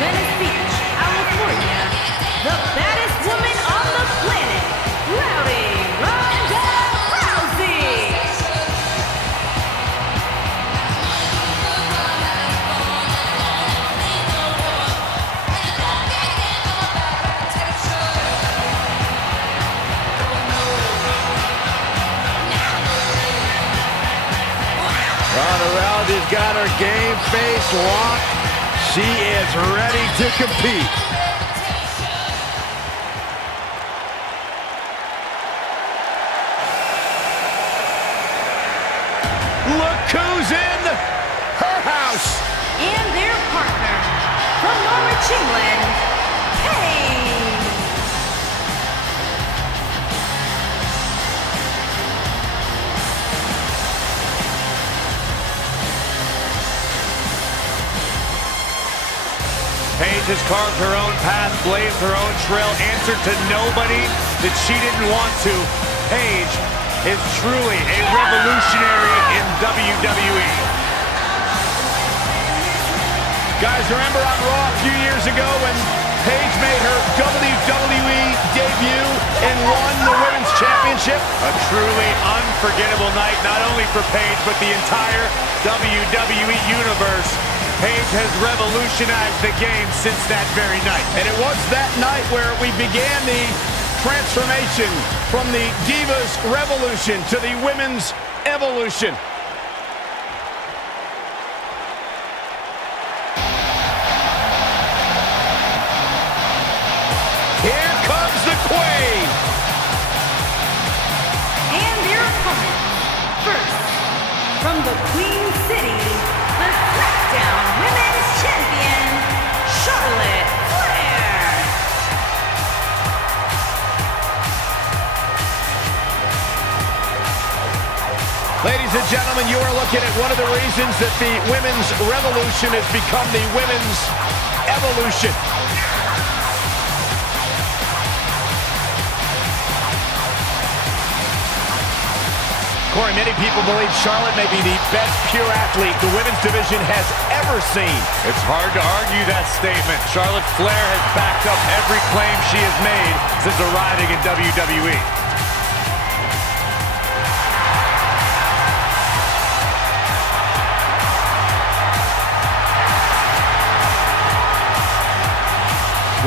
Venice Beach, California, the baddest woman on the planet, Rowdy Ronda Rousey. Ronda Rousey's got her game face locked. She is ready to compete. Look who's in her house. And their partner, from Norwich, England, Paige. Paige has carved her own path, blazed her own trail, answered to nobody that she didn't want to. Paige is truly a revolutionary in WWE. Guys, remember on Raw a few years ago when Paige made her WWE debut and won the Women's Championship? A truly unforgettable night, not only for Paige, but the entire WWE Universe. Paige has revolutionized the game since that very night. And it was that night where we began the transformation from the Divas Revolution to the Women's Evolution. Here comes the Queen. And their opponent, first, from the Queen City, the SmackDown Women's Champion, Charlotte Flair. Ladies and gentlemen, you are looking at one of the reasons that the Women's Revolution has become the Women's Evolution. Corey, many people believe Charlotte may be the best pure athlete the women's division has ever seen. It's hard to argue that statement. Charlotte Flair has backed up every claim she has made since arriving in WWE.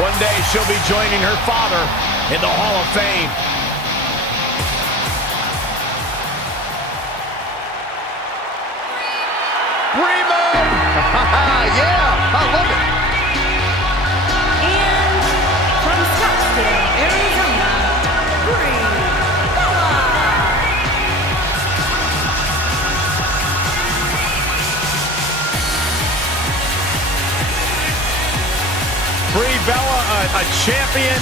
One day she'll be joining her father in the Hall of Fame. Primo! Yeah, I love it. And from Scottsdale, Arizona, Brie Bella. Brie Bella, a champion.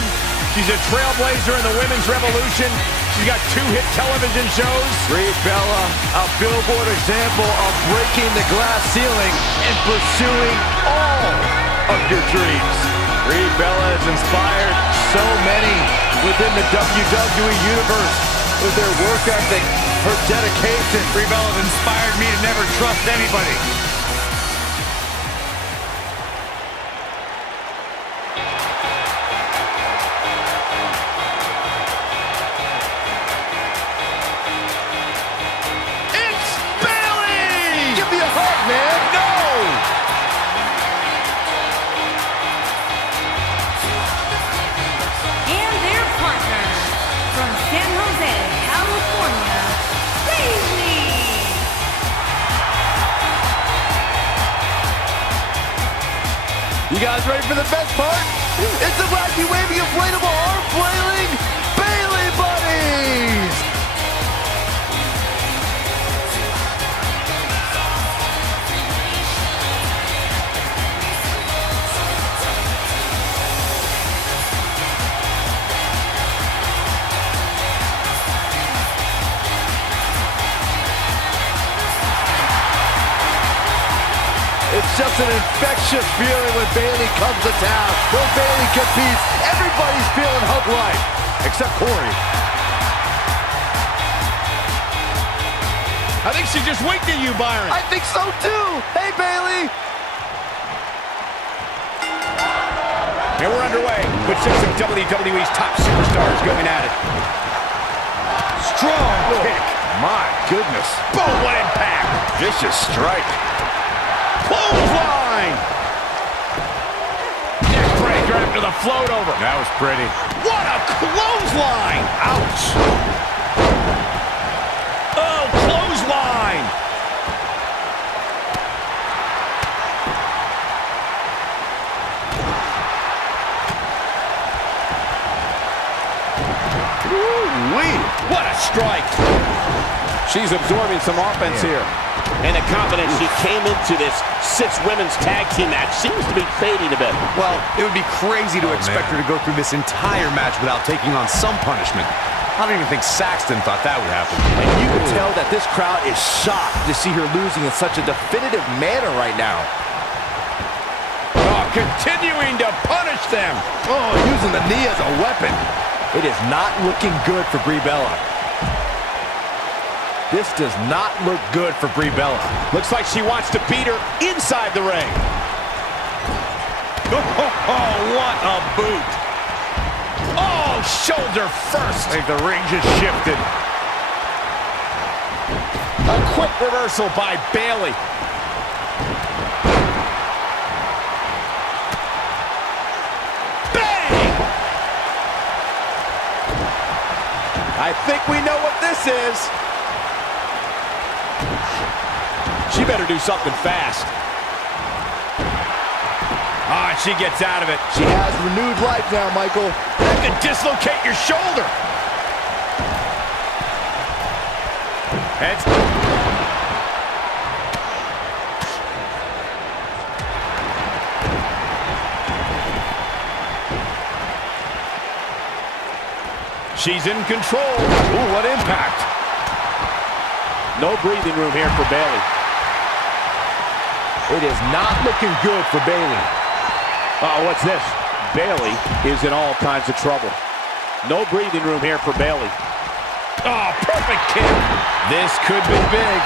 She's a trailblazer in the Women's Revolution. She's got 2 hit television shows. Brie Bella, a billboard example of breaking the glass ceiling and pursuing all of your dreams. Brie Bella has inspired so many within the WWE Universe with their work ethic, her dedication. Brie Bella has inspired me to never trust anybody. You guys ready for the best part? It's the wacky waving inflatable arm flailing Bayley buddies! It's just an infectious feeling when Bayley comes to town. When Bayley competes, everybody's feeling hug life, except Corey. I think she just winked at you, Byron. I think so too. Hey, Bayley. And we're underway with six of WWE's top superstars going at it. Strong kick. My goodness. Boom, what impact. Vicious strike. Clothesline. Neck breaker after the float over. That was pretty. What a clothesline. Ouch. Oh, clothesline. Woo-wee. What a strike. She's absorbing some offense here. And the confidence she came into this six women's tag team match seems to be fading a bit. Well, it would be crazy to expect her to go through this entire match without taking on some punishment. I don't even think Saxton thought that would happen. And you can tell that this crowd is shocked to see her losing in such a definitive manner right now. Oh, continuing to punish them. Oh, using the knee as a weapon. It is not looking good for Brie Bella. This does not look good for Brie Bella. Looks like she wants to beat her inside the ring. Oh, what a boot. Oh, shoulder first. I think the ring just shifted. A quick reversal by Bayley. Bang! I think we know what this is. She better do something fast. Ah, she gets out of it. She has renewed life now, Michael. That could dislocate your shoulder. Heads. She's in control. Ooh, what impact. No breathing room here for Bayley. It is not looking good for Bayley. Uh-oh, what's this? Bayley is in all kinds of trouble. No breathing room here for Bayley. Oh, perfect kick. This could be big.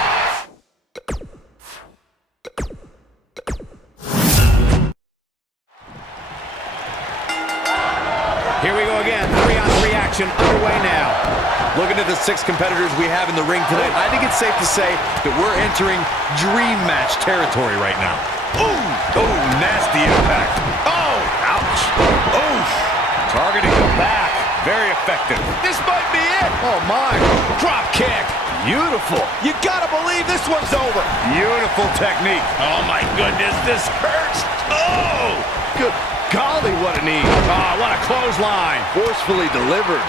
Here we go again. 3-on-3 action underway now. Looking at the six competitors we have in the ring tonight, I think it's safe to say that we're entering dream match territory right now. Ooh, oh, nasty impact. Oh, Ouch. Oof. Targeting the back. Very effective. this might be it. Oh, my. Drop kick. Beautiful. You gotta believe this one's over. Beautiful technique. Oh, my goodness, this hurts. Oh, Good golly, what a knee. oh, what a clothesline. Forcefully delivered.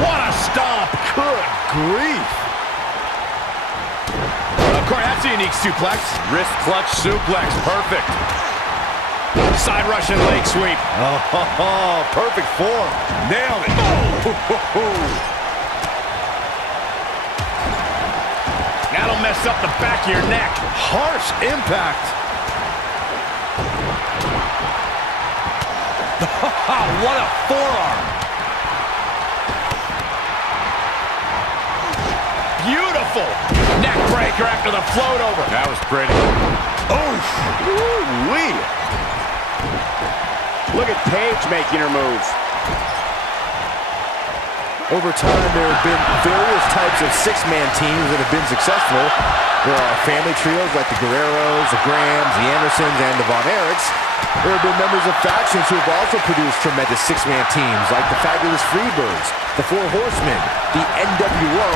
What a stomp. Good grief. Of course, that's a unique suplex. Wrist clutch suplex. Perfect. Side Russian leg sweep. Oh, perfect form. Nailed it. That'll mess up the back of your neck. Harsh impact. What a forearm. Beautiful. Neck breaker after the float over. That was pretty. Oof. Woo-wee. Look at Paige making her moves. Over time, there have been various types of six-man teams that have been successful. There are family trios like the Guerreros, the Grahams, the Andersons, and the Von Erichs. There have been members of factions who have also produced tremendous six-man teams like the Fabulous Freebirds, the Four Horsemen, the NWO,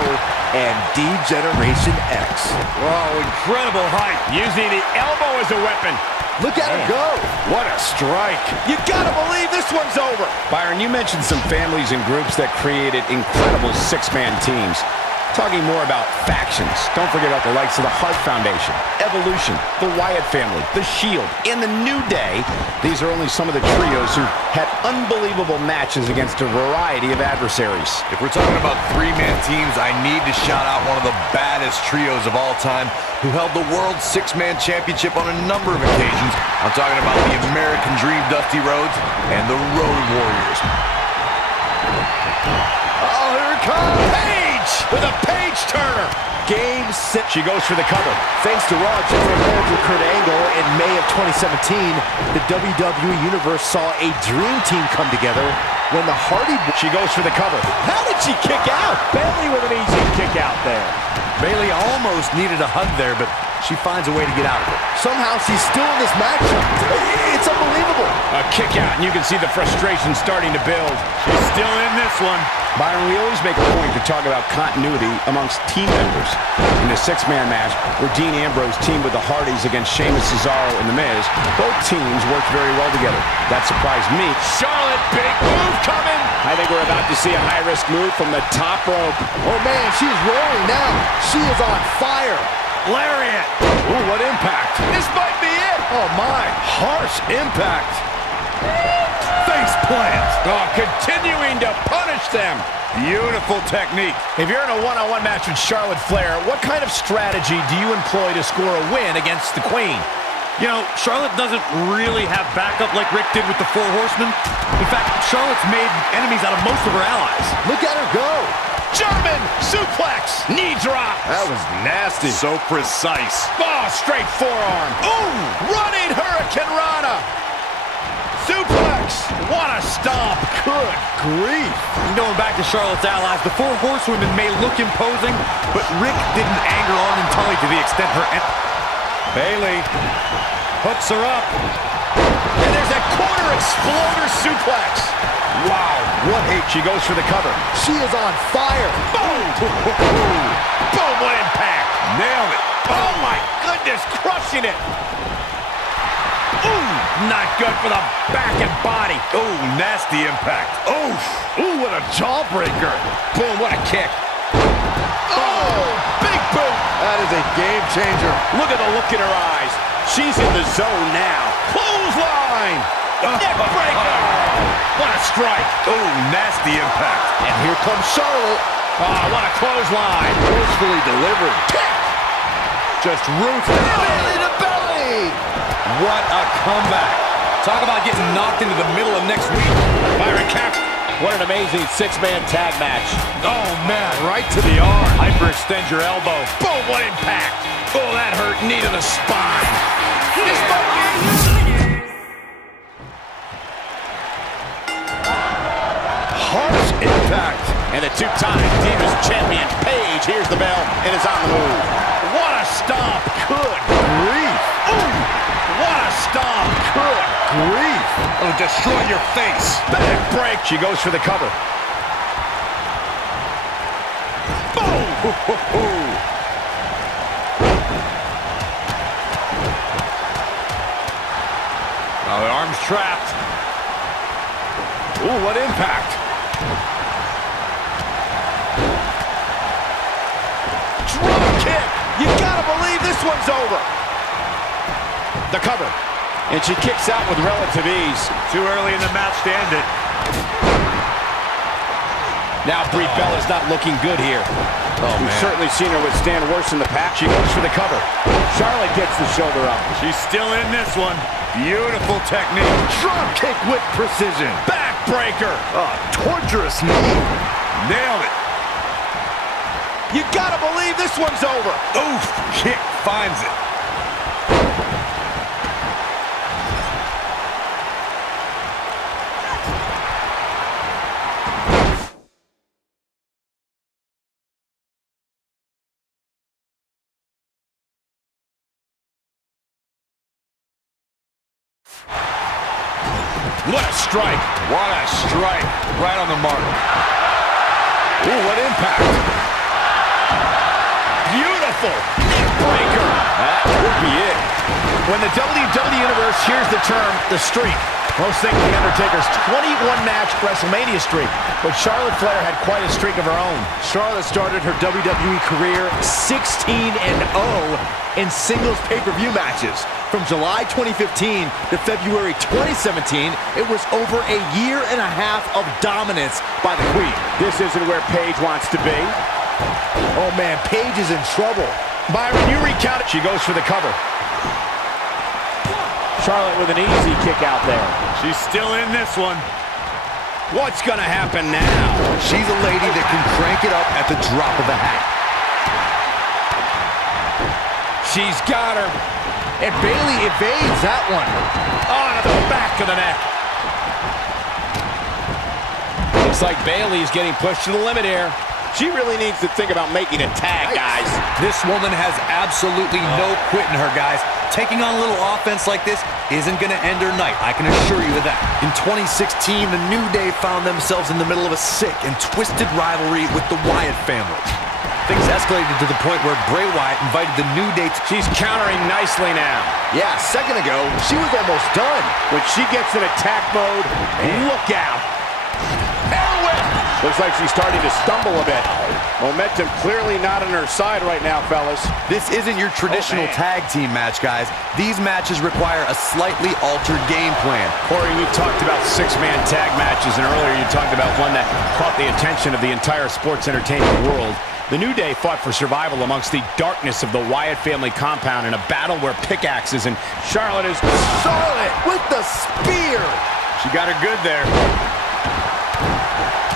and D-Generation X. Wow, incredible height. Using the elbow as a weapon. Look at her go. What a strike. You gotta believe this one's over. Byron, you mentioned some families and groups that created incredible six-man teams. Talking more about factions, don't forget about the likes of the Hart Foundation, Evolution, the Wyatt family, the Shield, and the New Day. These are only some of the trios who had unbelievable matches against a variety of adversaries. If we're talking about three-man teams, I need to shout out one of the baddest trios of all time who held the World Six-Man Championship on a number of occasions. I'm talking about the American Dream Dusty Rhodes and the Road Warriors. Oh, here it comes. Paige with a page turner. Game, set. She goes for the cover. Thanks to Raw General Manager Kurt Angle in May of 2017, the WWE Universe saw a dream team come together when the Hardy... She goes for the cover. How did she kick out? Bayley with an easy kick out there. Bayley almost needed a hug there, but she finds a way to get out of it. Somehow she's still in this matchup. It's unbelievable. A kick out, and you can see the frustration starting to build. She's still in this one. Byron, we always make a point to talk about continuity amongst team members. In the six-man match, where Dean Ambrose teamed with the Hardys against Sheamus, Cesaro, and The Miz, both teams worked very well together. That surprised me. Charlotte, big move coming. I think we're about to see a high-risk move from the top rope. Oh, man, she's roaring now. She is on fire. Lariat. Ooh, what impact. This might be it. Oh, my. Harsh impact. Face plant. Oh, continuing to punish them. Beautiful technique. If you're in a one-on-one match with Charlotte Flair, what kind of strategy do you employ to score a win against the Queen? You know, Charlotte doesn't really have backup like Rick did with the Four Horsemen. In fact, Charlotte's made enemies out of most of her allies. Look at her go. German suplex. Knee drop. That was nasty. So precise. Oh, straight forearm. Ooh, running Hurricane Rana. Suplex. What a stomp. Good grief. Going back to Charlotte's allies, the Four Horsewomen may look imposing, but Rick didn't anger on and Tully to the extent her... Bayley hooks her up. And there's a quarter exploder suplex. Wow, what a... She goes for the cover. She is on fire. Boom! Boom, what impact. Nailed it. Oh, my goodness, crushing it. Ooh, not good for the back and body. Oh, nasty impact. Ooh, what a jawbreaker. Boom, what a kick. Oh, big boot. That is a game changer. Look at the look in her eyes. She's in the zone now. Clothesline. Neck breaker. What a strike. Oh, nasty impact. And here comes Charlotte. Oh, what a clothesline. Forcefully delivered. Kick. Just ruthless. Belly to belly. What a comeback. Talk about getting knocked into the middle of next week. Byron Cap. What an amazing six-man tag match. Oh, man, right to the arm. Hyperextend your elbow. Boom, what impact. Oh, that hurt. Knee to the spine. Here This might be are your winners. harsh impact. And the two-time Divas champion, Paige, hears the bell and is on the move. What a stomp. Good grief. Ooh, what a stomp. Good grief. It'll destroy your face. Back break. She goes for the cover. Boom. Oh, the arm's trapped. Ooh, what impact. Drop kick. You gotta believe this one's over. The cover. And she kicks out with relative ease. Too early in the match to end it. Now Brie Bella's not looking good here. We've certainly seen her withstand worse in the past. She goes for the cover. Charlotte gets the shoulder up. She's still in this one. Beautiful technique. Drop kick with precision. Backbreaker. Torturous knee. Nailed it. You gotta believe this one's over. Oof. Kick finds it. What a strike. What a strike. Right on the mark. Ooh, what impact. Beautiful. Neckbreaker. That would be it. When the WWE Universe hears the term, the streak, most think of The Undertaker's 21-match WrestleMania streak, but Charlotte Flair had quite a streak of her own. Charlotte started her WWE career 16-0 in singles pay-per-view matches. From July 2015 to February 2017, it was over a year and a half of dominance by the Queen. This isn't where Paige wants to be. Oh man, Paige is in trouble. Byron, you recount it. She goes for the cover. Charlotte with an easy kick out there. She's still in this one. What's going to happen now? She's a lady that can crank it up at the drop of a hat. She's got her. And Bayley evades that one. On to the back of the neck. Looks like Bayley's getting pushed to the limit here. She really needs to think about making a tag, guys. This woman has absolutely no quit in her, guys. Taking on a little offense like this isn't going to end her night, I can assure you of that. In 2016, the New Day found themselves in the middle of a sick and twisted rivalry with the Wyatt family. Things escalated to the point where Bray Wyatt invited the New Day to... She's countering nicely now. Yeah, a second ago, she was almost done. When she gets in attack mode, look out. Looks like she's starting to stumble a bit. Momentum clearly not on her side right now, fellas. This isn't your traditional tag team match, guys. These matches require a slightly altered game plan. Corey, we've talked about six-man tag matches, and earlier you talked about one that caught the attention of the entire sports entertainment world. The New Day fought for survival amongst the darkness of the Wyatt family compound in a battle where pickaxes and Charlotte with the spear. She got her good there.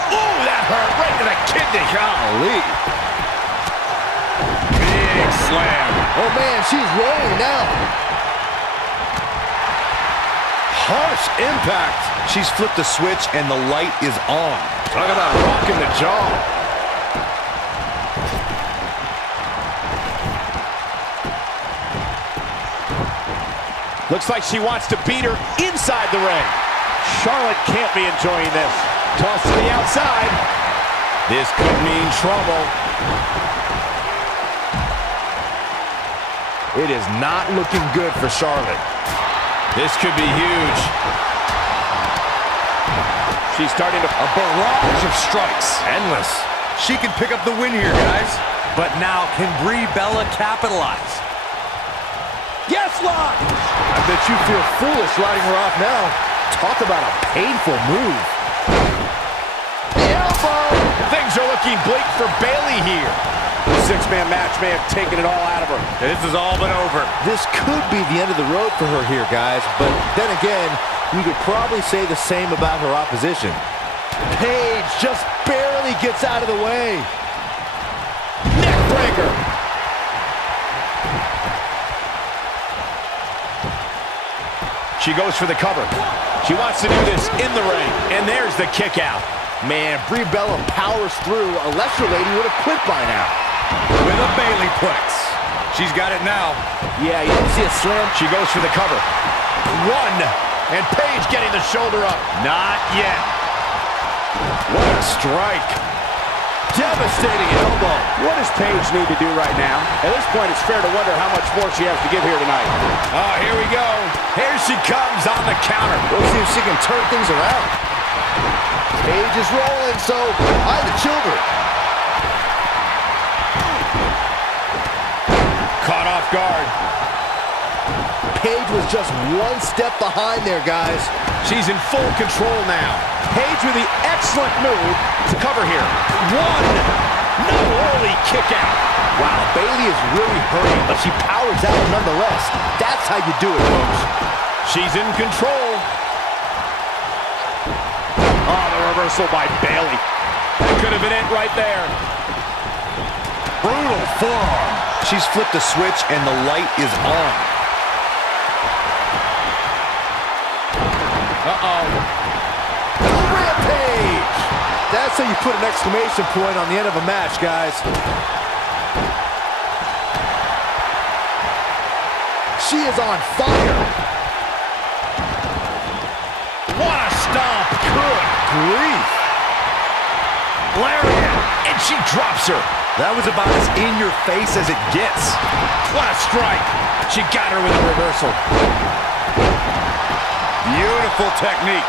Ooh, that hurt right to the kidney. Golly. Big slam. Oh, man, she's rolling now. Harsh impact. She's flipped the switch and the light is on. Talk about rocking the jaw. Looks like she wants to beat her inside the ring. Charlotte can't be enjoying this. Toss to the outside. This could mean trouble. It is not looking good for Charlotte. This could be huge. She's starting to... A barrage of strikes. Endless. She can pick up the win here, guys. But now, can Brie Bella capitalize? Yes, lock! I bet you feel foolish riding her off now. Talk about a painful move. The elbow! Things are looking bleak for Bayley here. The six-man match may have taken it all out of her. This has all been over. This could be the end of the road for her here, guys. But then again, you could probably say the same about her opposition. Paige just barely gets out of the way. Neckbreaker. She goes for the cover. She wants to do this in the ring. And there's the kick out. Man, Brie Bella powers through. A lesser lady would have quit by now. With a Bayley plex. She's got it now. Yeah, you didn't see a slam. She goes for the cover. One. And Paige getting the shoulder up. Not yet. What a strike. Devastating elbow. What does Paige need to do right now? At this point, it's fair to wonder how much more she has to give here tonight. Oh, here we go. Here she comes on the counter. We'll see if she can turn things around. Paige is rolling, so hide the children. Caught off guard. Paige was just one step behind there, guys. She's in full control now. Paige with the excellent move to cover here. One. No early kick out. Wow, Bayley is really hurting, but she powers out nonetheless. That's how you do it, folks. She's in control. Oh, the reversal by Bayley. That could have been it right there. Brutal forearm. She's flipped a switch and the light is on. Uh-oh. Rampage! That's how you put an exclamation point on the end of a match, guys. She is on fire. What a stomp. Good grief. Lariat. And she drops her. That was about as in your face as it gets. What a strike. She got her with a reversal. Beautiful technique.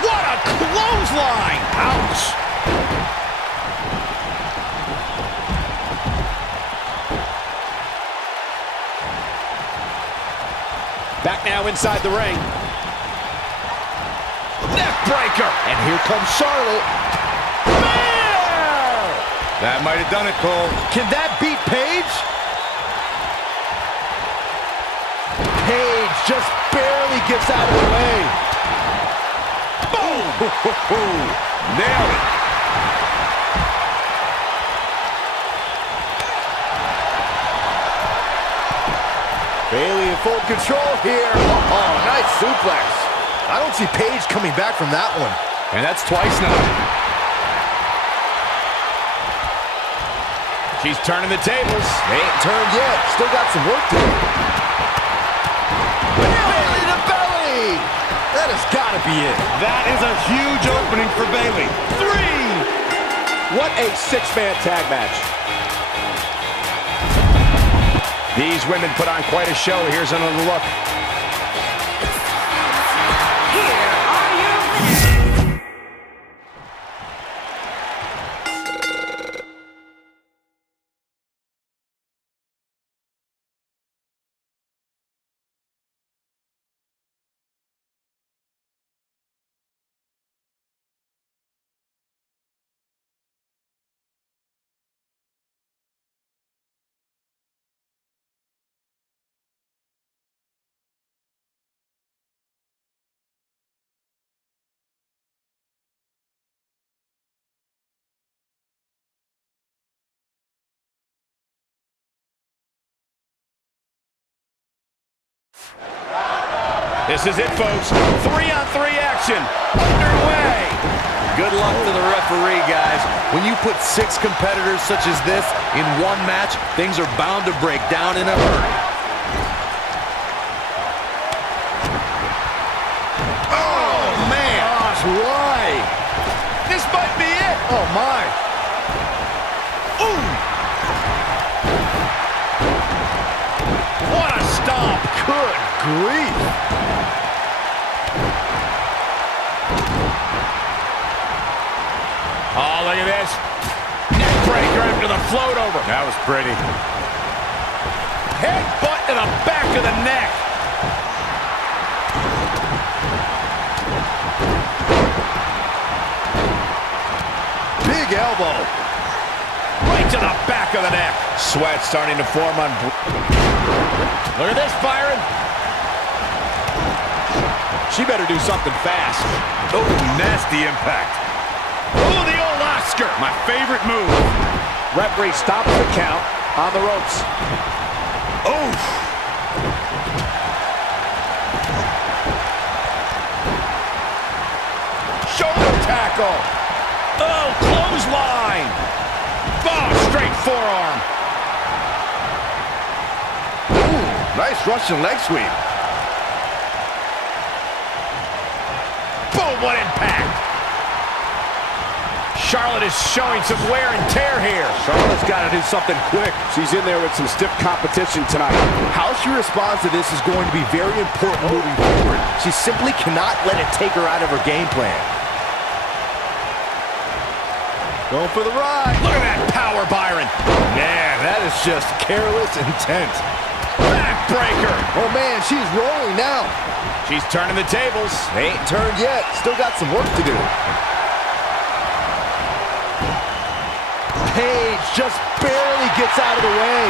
What a clothesline! Ouch! Back now inside the ring. Neckbreaker! And here comes Charlotte. That might have done it, Cole. Can that beat Paige? just barely gets out of the way. Boom! Nailed it. Bayley in full control here. Oh, nice suplex. I don't see Paige coming back from that one. And that's twice now. She's turning the tables. They ain't turned yet. Still got some work to do. Bayley to belly. That has got to be it. That is a huge opening for Bayley. 3. What a six-man tag match. These women put on quite a show. Here's another look. Here are your winners. This is it, folks. 3-on-3 action underway. Good luck to the referee, guys. When you put 6 competitors such as this in one match, things are bound to break down in a hurry. Oh, man. Gosh, why? This might be it. Oh, my. Ooh. What a stomp. Good grief. Oh, look at this. Neck breaker into the float over. That was pretty. Headbutt to the back of the neck. Big elbow. Right to the back of the neck. Sweat starting to form on... Look at this, Byron. She better do something fast. Oh, nasty impact. Oh, the old Oscar. My favorite move. Referee stops the count on the ropes. Oh. Shoulder tackle. Oh, clothesline. Oh, straight forearm. Ooh, nice Russian leg sweep. Boom, what impact. Charlotte is showing some wear and tear here. Charlotte's got to do something quick. She's in there with some stiff competition tonight. How she responds to this is going to be very important moving forward. She simply cannot let it take her out of her game plan. Going for the ride. Look at that power, Byron. Man, that is just careless intent. Backbreaker. Oh, man, she's rolling now. She's turning the tables. They ain't turned yet. Still got some work to do. Paige just barely gets out of the way.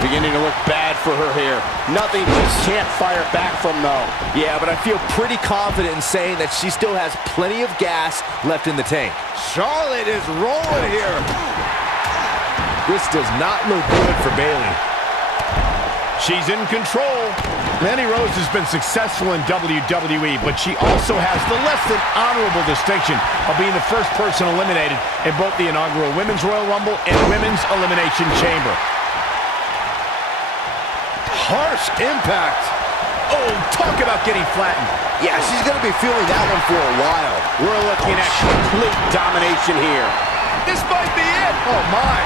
Beginning to look bad for her here. Nothing she can't fire back from, though. Yeah, but I feel pretty confident in saying that she still has plenty of gas left in the tank. Charlotte is rolling here. This does not look good for Bayley. She's in control. Mandy Rose has been successful in WWE, but she also has the less than honorable distinction of being the first person eliminated in both the inaugural Women's Royal Rumble and Women's Elimination Chamber. Harsh impact. Oh, talk about getting flattened. Yeah, she's going to be feeling that one for a while. We're looking at complete domination here. This might be it. Oh, my.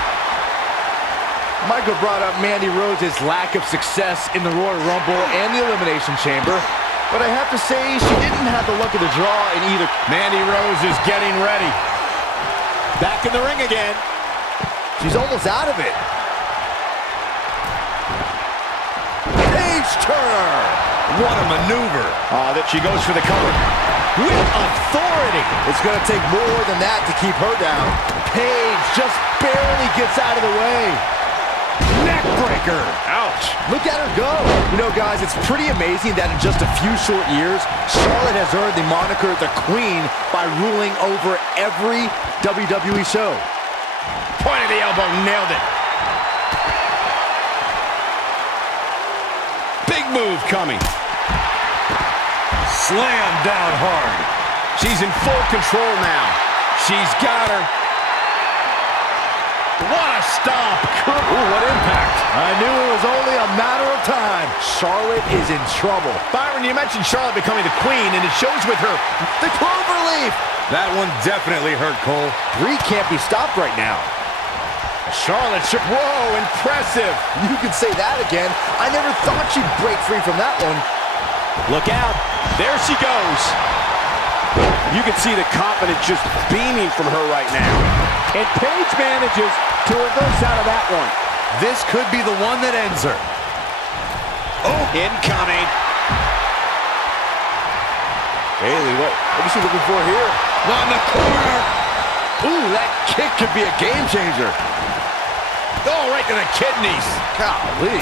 Michael brought up Mandy Rose's lack of success in the Royal Rumble and the Elimination Chamber, but I have to say she didn't have the luck of the draw in either. Mandy Rose is getting ready. Back in the ring again. She's almost out of it. Page Turner. What a maneuver. That she goes for the cover. With authority. It's going to take more than that to keep her down. Paige just barely gets out of the way. Neck breaker. Ouch. Look at her go. You know, guys, it's pretty amazing that in just a few short years, Charlotte has earned the moniker the Queen by ruling over every WWE show. Point of the elbow, nailed it. Big move coming. Slam down hard. She's in full control now. She's got her. What a stomp. Ooh, what impact. I knew it was only a matter of time. Charlotte is in trouble. Byron, you mentioned Charlotte becoming the queen, and it shows with her. The cloverleaf. That one definitely hurt, Cole. Brie can't be stopped right now. Charlotte, whoa, impressive. You could say that again. I never thought she'd break free from that one. Look out. There she goes. You can see the confidence just beaming from her right now. And Paige manages to reverse out of that one. This could be the one that ends her. Oh, incoming. Bayley, what is she looking for here? On the corner. Ooh, that kick could be a game changer. Oh, right to the kidneys. Golly.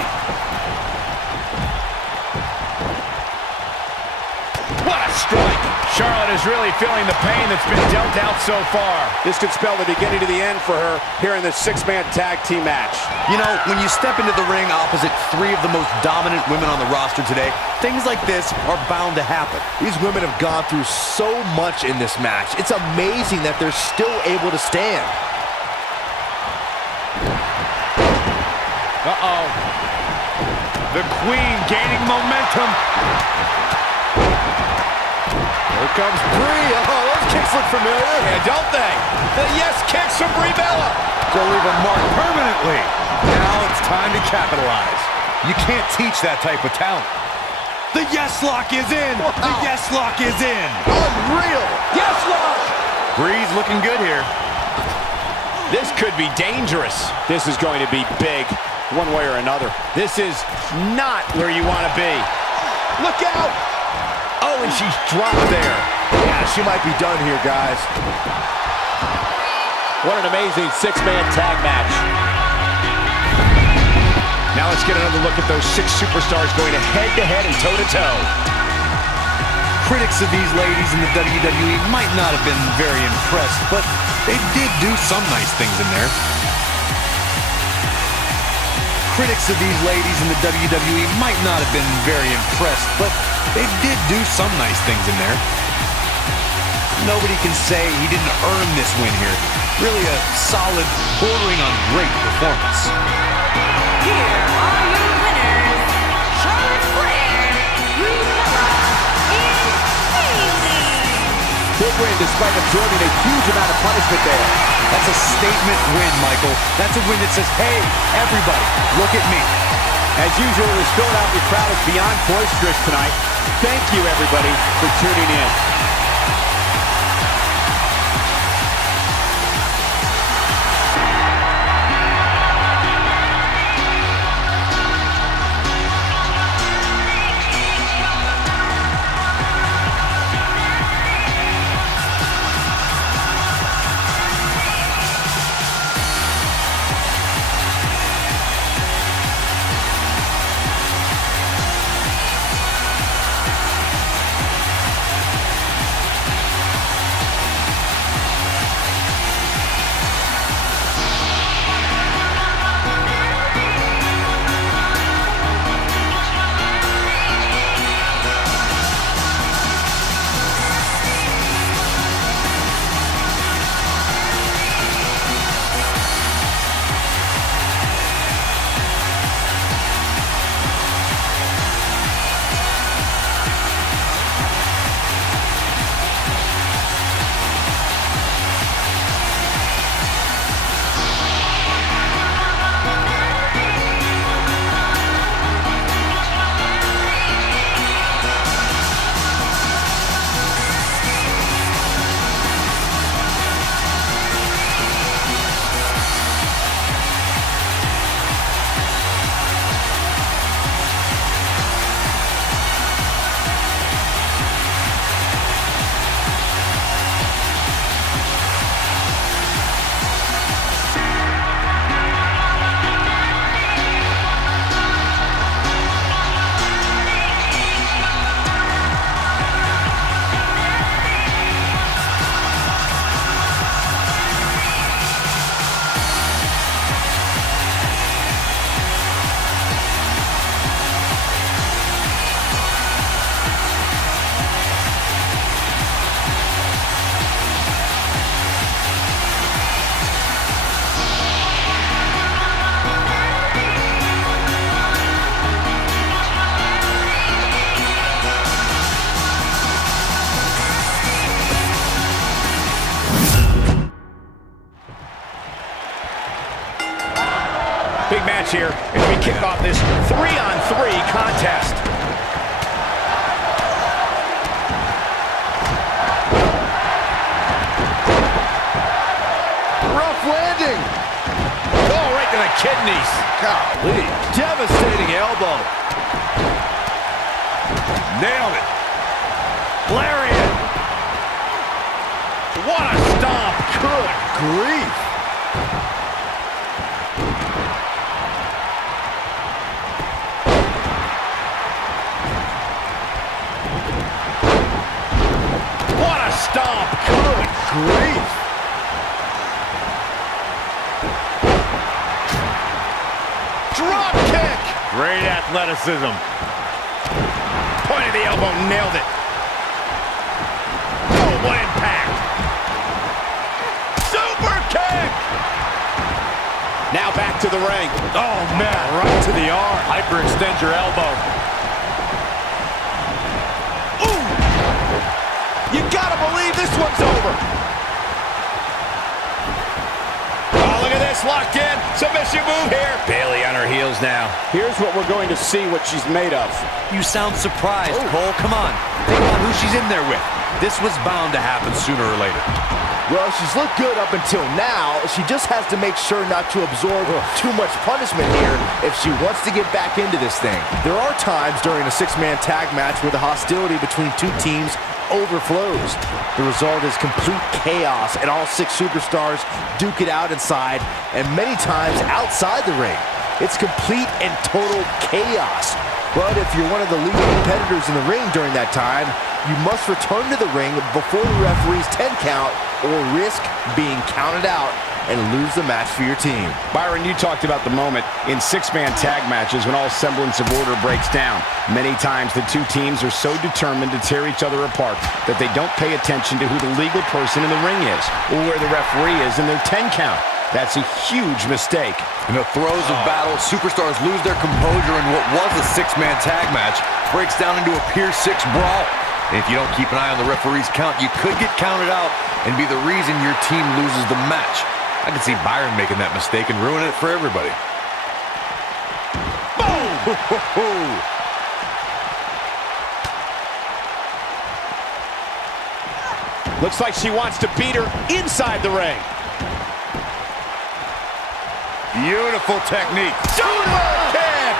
What a strike. Charlotte is really feeling the pain that's been dealt out so far. This could spell the beginning to the end for her here in this six-man tag team match. You know, when you step into the ring opposite three of the most dominant women on the roster today, things like this are bound to happen. These women have gone through so much in this match. It's amazing that they're still able to stand. Uh-oh. The Queen gaining momentum. Here comes Brie. Oh, those kicks look familiar. Yeah, don't they? The yes kicks from Brie Bella. They'll leave a mark permanently. Now it's time to capitalize. You can't teach that type of talent. The yes lock is in. Wow. The yes lock is in. Unreal. Yes, lock. Brie's looking good here. This could be dangerous. This is going to be big, one way or another. This is not where you want to be. Look out. Oh, and she's dropped there. Yeah, she might be done here, guys. What an amazing six-man tag match. Now let's get another look at those six superstars going head-to-head and toe-to-toe. Critics of these ladies in the WWE might not have been very impressed, but they did do some nice things in there. Critics of these ladies in the WWE might not have been very impressed, but they did do some nice things in there. Nobody can say he didn't earn this win here. Really a solid, bordering on great performance. Here are your winners, Charlotte Flair, Brie Bella, and Bayley. Big win despite absorbing a huge amount of punishment there. That's a statement win, Michael. That's a win that says, hey, everybody, look at me. As usual, this Philadelphia crowd is beyond boisterous tonight. Thank you, everybody, for tuning in. Big match here as we kick off this 3-on-3 contest. Rough landing. Oh, right to the kidneys. Golly. Devastating elbow. Nailed it. Lariat. What a stomp. Good grief. What a stomp. Good grief. Drop kick. Great athleticism. Point of the elbow, nailed it. Oh, what impact. Super kick. Now back to the ring. Oh, man, right to the arm. Hyperextend your elbow. Ooh. You gotta believe this one's over. Oh, look at this, locked in. Submission move here. Bayley on her heels now. Here's what we're going to see what she's made of. You sound surprised, Cole. Come on. Think about who she's in there with. This was bound to happen sooner or later. Well, she's looked good up until now. She just has to make sure not to absorb too much punishment here if she wants to get back into this thing. There are times during a six-man tag match where the hostility between two teams overflows. The result is complete chaos, and all six superstars duke it out inside and many times outside the ring. It's complete and total chaos. But if you're one of the leading competitors in the ring during that time, you must return to the ring before the referee's 10 count or risk being counted out and lose the match for your team. Byron, you talked about the moment in six-man tag matches when all semblance of order breaks down. Many times the two teams are so determined to tear each other apart that they don't pay attention to who the legal person in the ring is or where the referee is in their 10 count. That's a huge mistake. In the throes of battle, superstars lose their composure, and what was a six-man tag match breaks down into a Pier 6 brawl. And if you don't keep an eye on the referee's count, you could get counted out and be the reason your team loses the match. I can see Byron making that mistake and ruining it for everybody. Boom! Looks like she wants to beat her inside the ring. Beautiful technique. Super kick!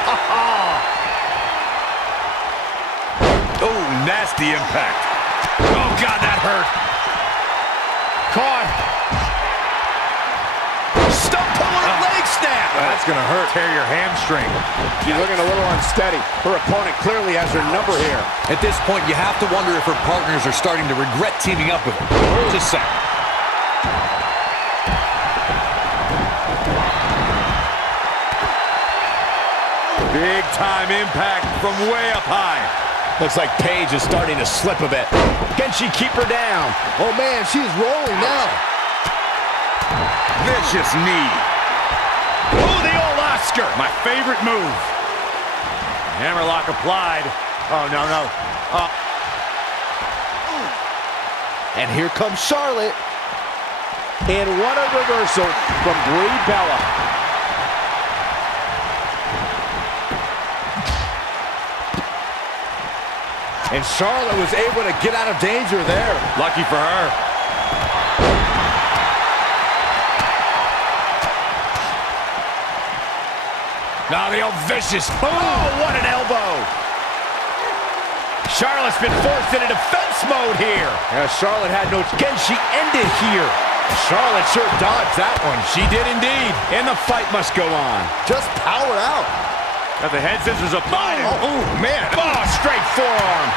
Oh, nasty impact. Oh, God, that hurt. Caught. Stump puller leg snap. That's going to hurt. Tear your hamstring. She's looking a little unsteady. Her opponent clearly has her number here. At this point, you have to wonder if her partners are starting to regret teaming up with her. Just saying. Big time impact from way up high. Looks like Paige is starting to slip a bit. Can she keep her down? Oh, man, she's rolling now. Vicious knee. Oh, the old Oscar. My favorite move. Hammerlock applied. Oh, no. And here comes Charlotte. And what a reversal from Brie Bella. And Charlotte was able to get out of danger there. Lucky for her. Now the old vicious. Oh, what an elbow. Charlotte's been forced into defense mode here. Yeah, Charlotte had no... Can she end it here? Charlotte sure dodged that one. She did indeed. And the fight must go on. Just power out. Got the head scissors applied. Oh, man. Oh, straight forearm.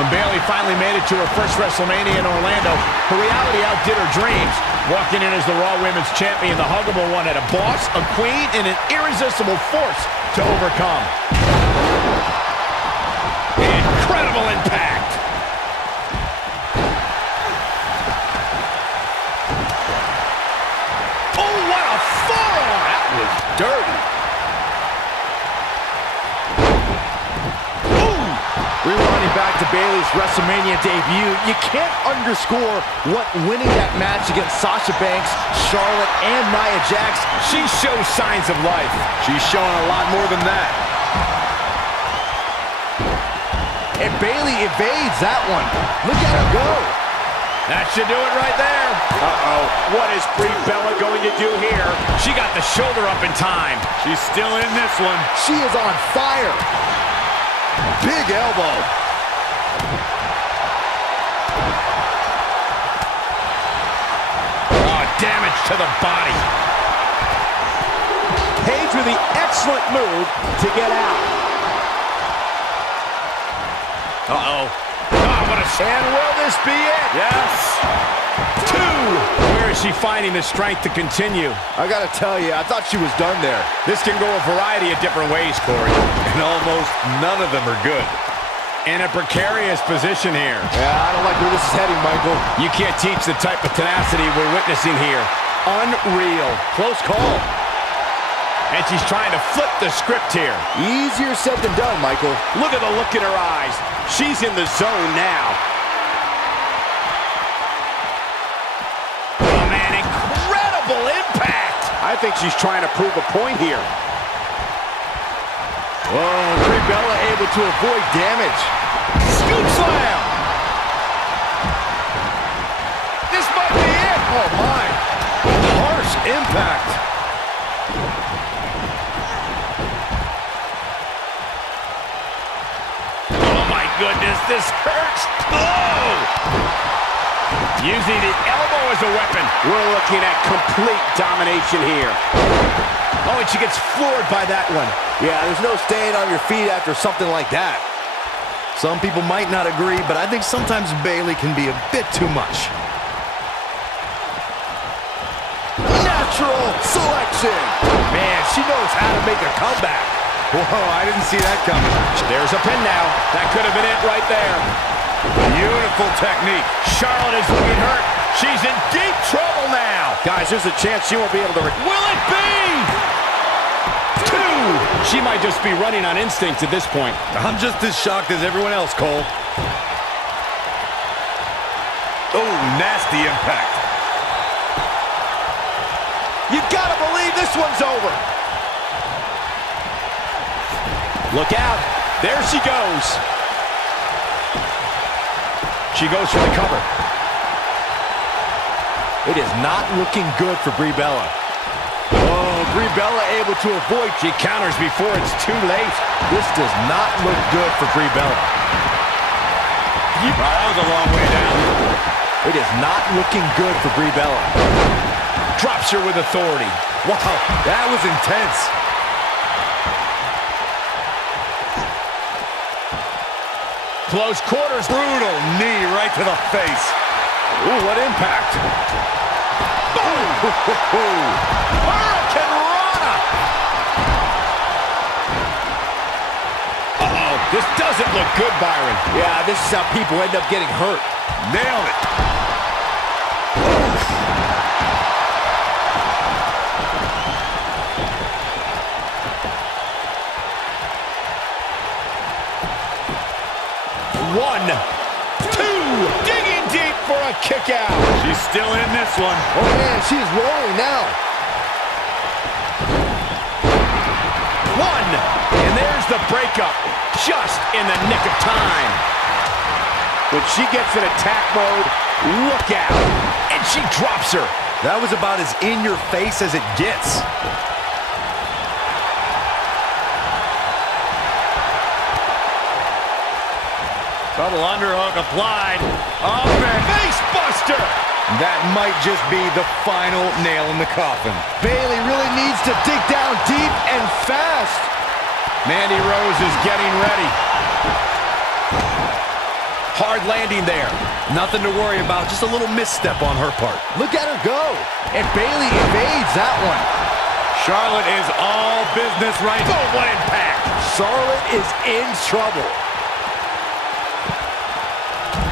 When Bayley finally made it to her first WrestleMania in Orlando, her reality outdid her dreams. Walking in as the Raw Women's Champion, the Huggable One had a boss, a queen, and an irresistible force to overcome. Incredible impact. Oh, what a forearm! That was dirty. Ooh! Rewinding back to Bayley's WrestleMania debut, you can't underscore what winning that match against Sasha Banks, Charlotte, and Nia Jax. She shows signs of life. She's showing a lot more than that. And Bayley evades that one. Look at her go. That should do it right there. Uh-oh. What is Brie Bella going to do here? She got the shoulder up in time. She's still in this one. She is on fire. Big elbow. Oh, damage to the body. Paige with the excellent move to get out. Uh-oh. Oh, what a... And will this be it? Yes. 2. Where is she finding the strength to continue? I gotta tell you, I thought she was done there. This can go a variety of different ways, Corey. And almost none of them are good. In a precarious position here. Yeah, I don't like where this is heading, Michael. You can't teach the type of tenacity we're witnessing here. Unreal. Close call. And she's trying to flip the script here. Easier said than done, Michael. Look at the look in her eyes. She's in the zone now. Oh, man, incredible impact. I think she's trying to prove a point here. Oh, Brie Bella able to avoid damage. Scoop slam. This might be it. Oh, my. Harsh impact. Oh, my goodness, this hurts. Oh! Using the elbow as a weapon. We're looking at complete domination here. Oh, and she gets floored by that one. Yeah, there's no staying on your feet after something like that. Some people might not agree, but I think sometimes Bayley can be a bit too much. Natural selection. Man, she knows how to make a comeback. Whoa, I didn't see that coming. There's a pin now. That could have been it right there. Beautiful technique. Charlotte is looking hurt. She's in deep trouble now. Guys, there's a chance she won't be able to... Will it be? 2. She might just be running on instinct at this point. I'm just as shocked as everyone else, Cole. Oh, nasty impact. You gotta believe this one's over. Look out. There she goes. She goes for the cover. It is not looking good for Brie Bella. Oh, Brie Bella able to avoid. She counters before it's too late. This does not look good for Brie Bella. That was a long way down. It is not looking good for Brie Bella. Drops her with authority. Wow, that was intense. Close quarters. Brutal knee right to the face. Ooh, what impact. Boom! Hurricane Rana. Uh-oh, this doesn't look good, Byron. Yeah, this is how people end up getting hurt. Nailed it. One, 2, digging deep for a kick out. She's still in this one. Oh, man, she is rolling now. 1, and there's the breakup, just in the nick of time. When she gets in attack mode, Look out, and she drops her. That was about as in your face as it gets. Double underhook applied. Up and Face buster. That might just be the final nail in the coffin. Bayley really needs to dig down deep and fast. Mandy Rose is getting ready. Hard landing there. Nothing to worry about, just a little misstep on her part. Look at her go. And Bayley evades that one. Charlotte is all business right. Oh, what impact. Charlotte is in trouble.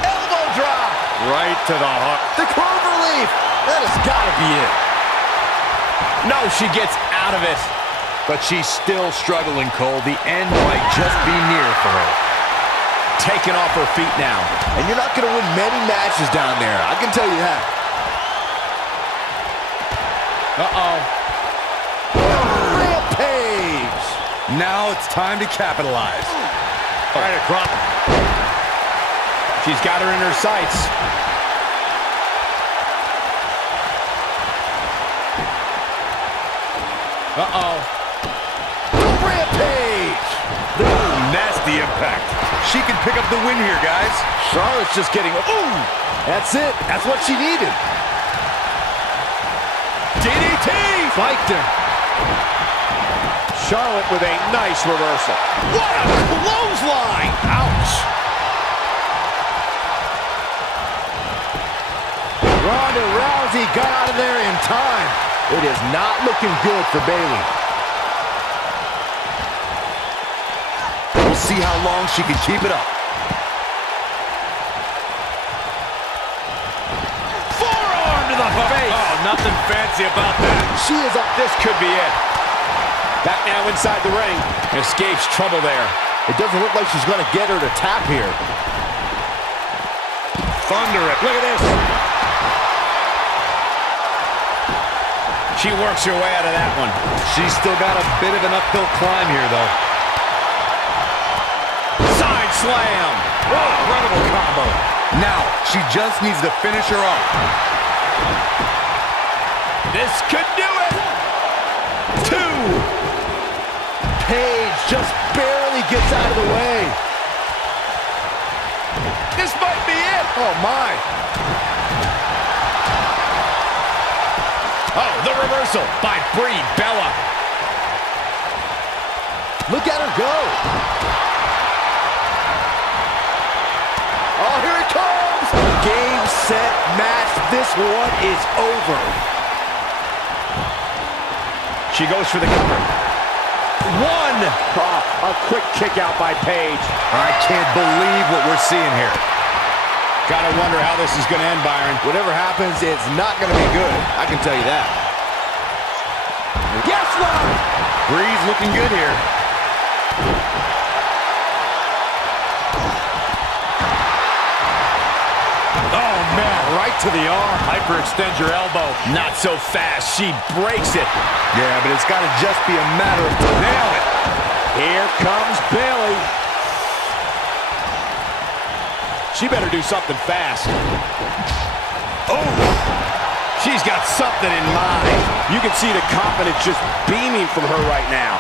Elbow drop. Right to the hook. The clover leaf. That has got to be it. No, she gets out of it. But she's still struggling, Cole. The end might just be near for her. taken off her feet now. And you're not going to win many matches down there, I can tell you that. Uh-oh. Rampage! Now it's time to capitalize. Right across. She's got her in her sights. Uh-oh. Rampage! Ooh, nasty impact. She can pick up the win here, guys. Charlotte's just getting... Ooh! That's it. That's what she needed. DDT! Spiked her. Charlotte with a nice reversal. What a clothesline! Ouch! Ronda Rousey got out of there in time. It is not looking good for Bayley. We'll see how long she can keep it up. Forearm to the face. Oh, nothing fancy about that. She is up. This could be it. Back now inside the ring. Escapes trouble there. It doesn't look like she's going to get her to tap here. Thunder it. Look at this. She works her way out of that one. She's still got a bit of an uphill climb here, though. Side slam. Oh, incredible combo. Now, she just needs to finish her off. This could do it. 2. Paige just barely gets out of the way. This might be it. Oh, my. Oh, the reversal by Brie Bella. Look at her go. Oh, here it comes. Game, set, match. This one is over. She goes for the cover. 1. Oh, a quick kick out by Paige. I can't believe what we're seeing here. Gotta wonder how this is gonna end, Byron. Whatever happens, it's not going to be good. I can tell you that. Yes, Lord! Brie's looking good here. Oh, man, right to the arm. Hyperextend your elbow. Not so fast. She breaks it. Yeah, but it's got to just be a matter of time. Nail it. Here comes Bayley. She better do something fast. Oh, she's got something in mind. You can see the confidence just beaming from her right now.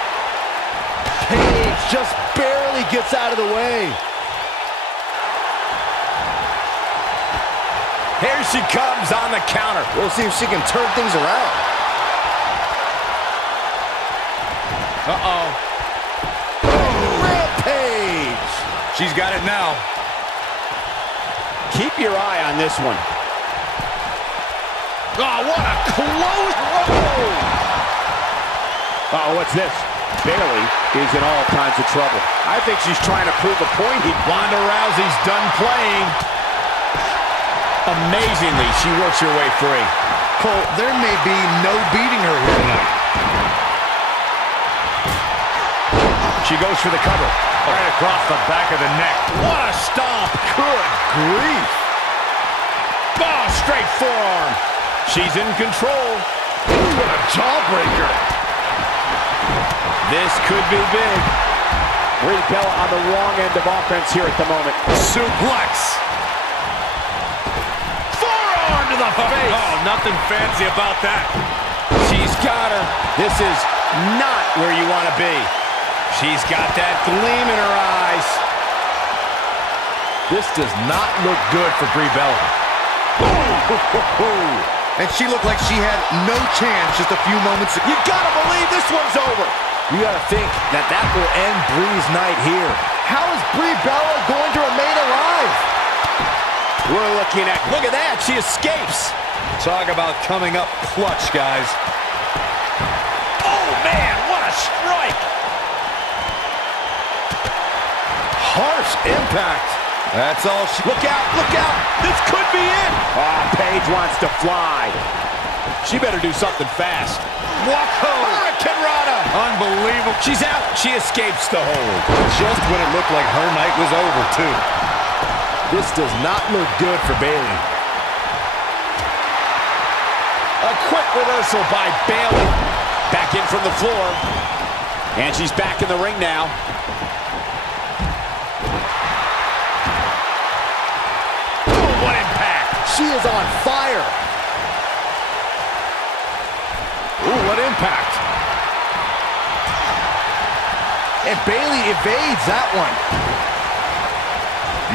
Paige just barely gets out of the way. Here she comes on the counter. We'll see if she can turn things around. Uh-oh. Rampage! She's got it now. Keep your eye on this one. Oh, what a close roll. Uh-oh, what's this? Bayley is in all kinds of trouble. I think she's trying to prove a point here. Ronda Rousey's done playing. Amazingly, she works her way free. Cole, there may be no beating her here tonight. She goes for the cover. Right across the back of the neck. What a stomp. Good grief. Oh, straight forearm. She's in control. What a jawbreaker. This could be big. Brie Bella on the wrong end of offense here at the moment. Suplex. Forearm to the face. Oh, nothing fancy about that. She's got her. This is not where you want to be. She's got that gleam in her eyes. This does not look good for Brie Bella. And she looked like she had no chance just a few moments ago. You gotta believe this one's over. You gotta think that that will end Brie's night here. How is Brie Bella going to remain alive? We're looking at, look at that, she escapes. Talk about coming up clutch, guys. Oh, man, what a strike. Harsh impact. That's all she... Look out, this could be it. Oh, Paige wants to fly. She better do something fast. Hurricane Rana. Unbelievable. She's out. She escapes the hold. Just when it looked like her night was over, too. This does not look good for Bayley. A quick reversal by Bayley. Back in from the floor. And she's back in the ring now. Oh, what impact. She is on fire. Ooh, what impact. And Bayley evades that one.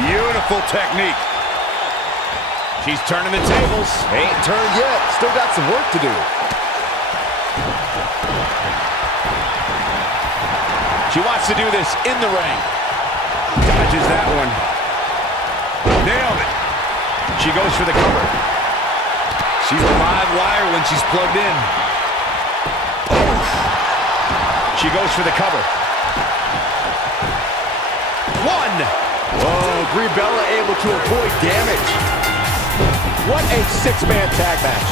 Beautiful technique. She's turning the tables. Ain't turned yet. Still got some work to do. She wants to do this in the ring. Dodges that one. Nailed it. She goes for the cover. She's a live wire when she's plugged in. She goes for the cover. One. Oh, Brie Bella able to avoid damage. What a six-man tag match.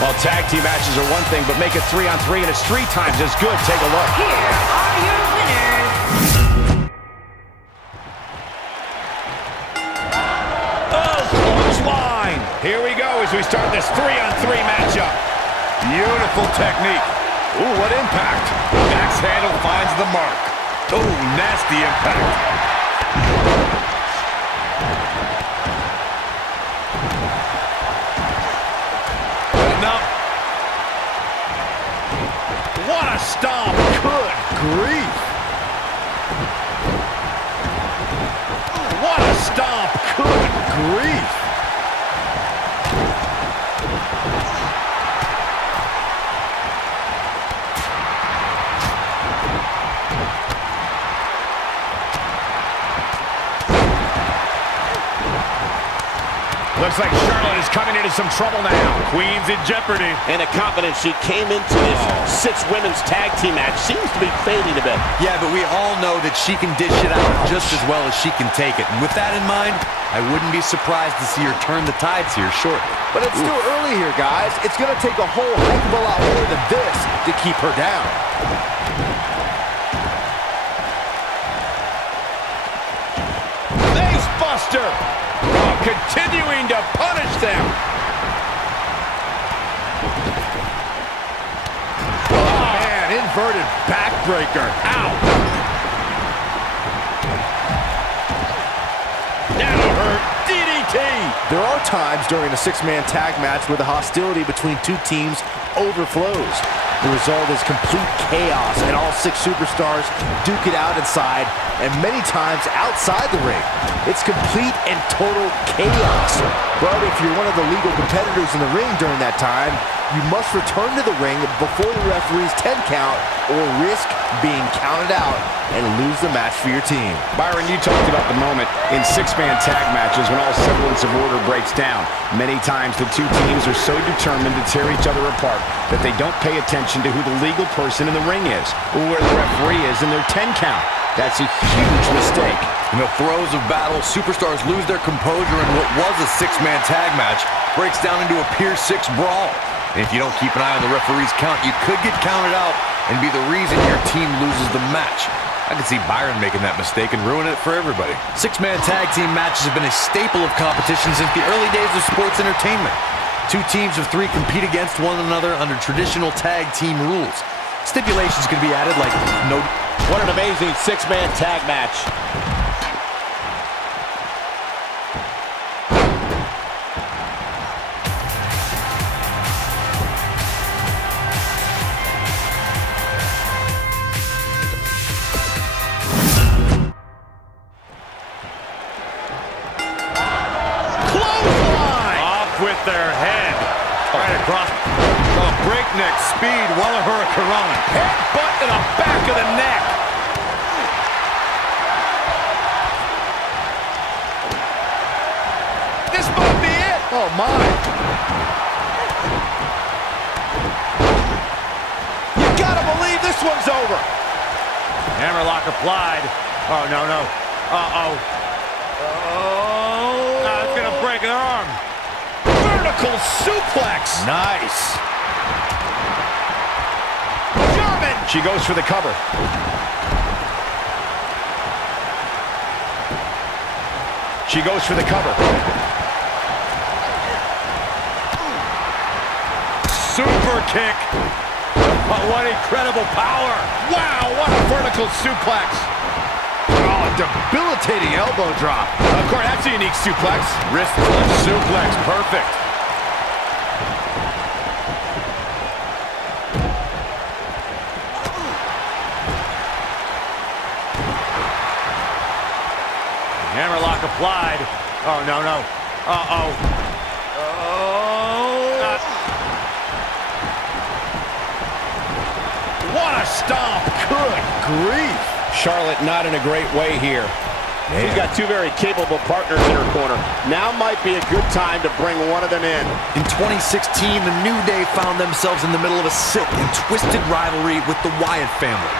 Well, tag team matches are one thing, but make it 3-on-3 and it's 3 times as good. Take a look. Here are your winners. Oh, clothesline. Here we go as we start this 3-on-3 matchup. Beautiful technique. Ooh, what impact. Axe handle finds the mark. Oh, nasty impact. Enough. What a stomp. Good grief. What a stomp. Good grief. Looks like Charlotte is coming into some trouble now. Queen's in jeopardy. And the confidence she came into this 6 women's tag team match seems to be fading a bit. Yeah, but we all know that she can dish it out just as well as she can take it. And with that in mind, I wouldn't be surprised to see her turn the tides here shortly. But it's still early here, guys. It's going to take a whole heck of a lot more than this to keep her down. Face buster. Oh, continuing to punish them. Oh, man, inverted backbreaker. Ow. That'll hurt. DDT. There are times during a 6-man tag match where the hostility between 2 teams overflows. The result is complete chaos, and all 6 superstars duke it out inside, and many times outside the ring. It's complete and total chaos. But if you're one of the legal competitors in the ring during that time, you must return to the ring before the referee's 10 count or risk being counted out and lose the match for your team. Byron, you talked about the moment in 6-man tag matches when all semblance of order breaks down. Many times the 2 teams are so determined to tear each other apart that they don't pay attention to who the legal person in the ring is or where the referee is in their 10 count. That's a huge mistake. In the throes of battle, superstars lose their composure, and what was a 6-man tag match breaks down into a Pier 6 brawl. And if you don't keep an eye on the referee's count, you could get counted out and be the reason your team loses the match. I could see Byron making that mistake and ruin it for everybody. 6-man tag team matches have been a staple of competition since the early days of sports entertainment. 2 teams of 3 compete against one another under traditional tag team rules. Stipulations could be added like no... What an amazing 6-man tag match. With their head. Right across. Oh, breakneck speed. What a hurricane. Headbutt to the back of the neck. This might be it. Oh, my. You gotta believe this one's over. Hammerlock applied. Oh, no, no. Uh-oh. Oh. It's going to break an arm. Vertical suplex. Nice. She goes for the cover. She goes for the cover. Super kick. Oh, what incredible power. Wow, what a vertical suplex. Oh, debilitating elbow drop. Of course, that's a unique suplex. Wrist suplex, perfect. Hammerlock applied. Oh, no, no. Uh-oh. What a stomp. Good grief. Charlotte not in a great way here. She's got two very capable partners in her corner. Now might be a good time to bring one of them in. In 2016, the New Day found themselves in the middle of a sick and twisted rivalry with the Wyatt family.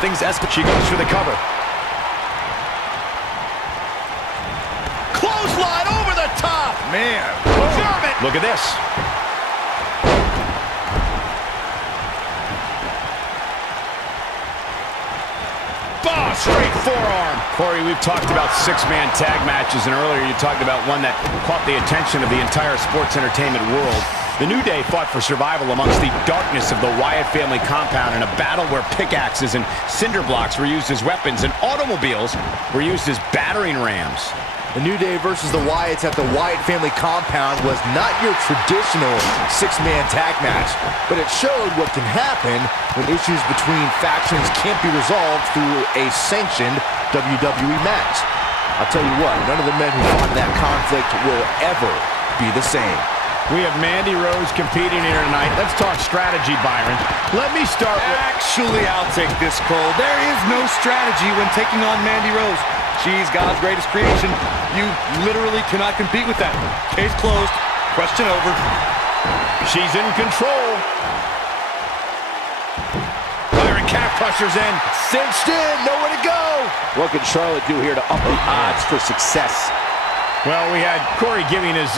Things escalate. She goes for the cover. Clothesline over the top. Man. German. Look at this. Straight forearm. Corey, we've talked about six-man tag matches, and earlier you talked about one that caught the attention of the entire sports entertainment world. The New Day fought for survival amongst the darkness of the Wyatt family compound in a battle where pickaxes and cinder blocks were used as weapons and automobiles were used as battering rams. The New Day versus the Wyatts at the Wyatt family compound was not your traditional six-man tag match, but it showed what can happen when issues between factions can't be resolved through a sanctioned WWE match. I'll tell you what, none of the men who fought in that conflict will ever be the same. We have Mandy Rose competing here tonight. Let's talk strategy, Byron. Let me start with... Actually, I'll take this, Cole. There is no strategy when taking on Mandy Rose. She's God's greatest creation. You literally cannot compete with that. Case closed. Question over. She's in control. Byron calf crushers in. Cinched in, nowhere to go. What can Charlotte do here to up the odds for success? Well, we had Corey giving his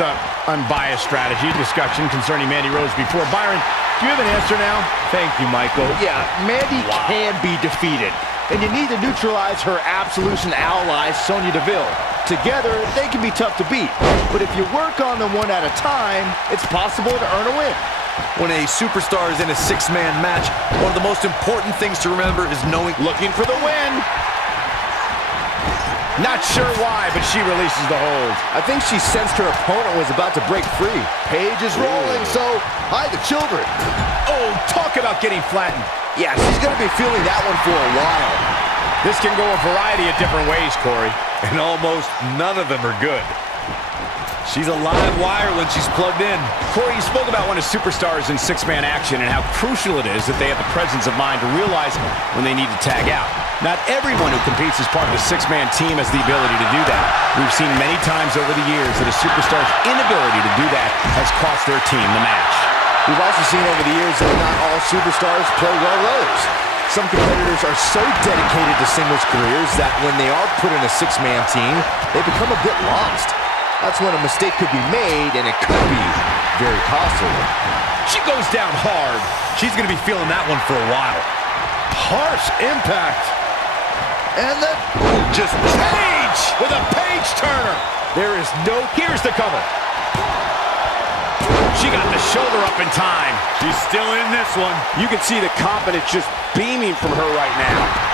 unbiased strategy discussion concerning Mandy Rose before. Byron, do you have an answer now? Thank you, Michael. Yeah, Mandy can be defeated, and you need to neutralize her Absolution ally, Sonya Deville. Together, they can be tough to beat, but if you work on them one at a time, it's possible to earn a win. When a superstar is in a six-man match, one of the most important things to remember is knowing... Looking for the win. Not sure why, but she releases the hold. I think she sensed her opponent was about to break free. Paige is rolling, so hide the children. Oh, talk about getting flattened. Yeah, she's going to be feeling that one for a while. This can go a variety of different ways, Corey. And almost none of them are good. She's a live wire when she's plugged in. Corey, you spoke about when a superstar is in six-man action and how crucial it is that they have the presence of mind to realize when they need to tag out. Not everyone who competes as part of a six-man team has the ability to do that. We've seen many times over the years that a superstar's inability to do that has cost their team the match. We've also seen over the years that not all superstars play well with others. Some competitors are so dedicated to singles careers that when they are put in a six-man team, they become a bit lost. That's when a mistake could be made, and it could be very costly. She goes down hard. She's going to be feeling that one for a while. Harsh impact. And then, Just Paige with a page turner. there is no... Here's the cover. She got the shoulder up in time. She's still in this one. You can see the confidence just beaming from her right now.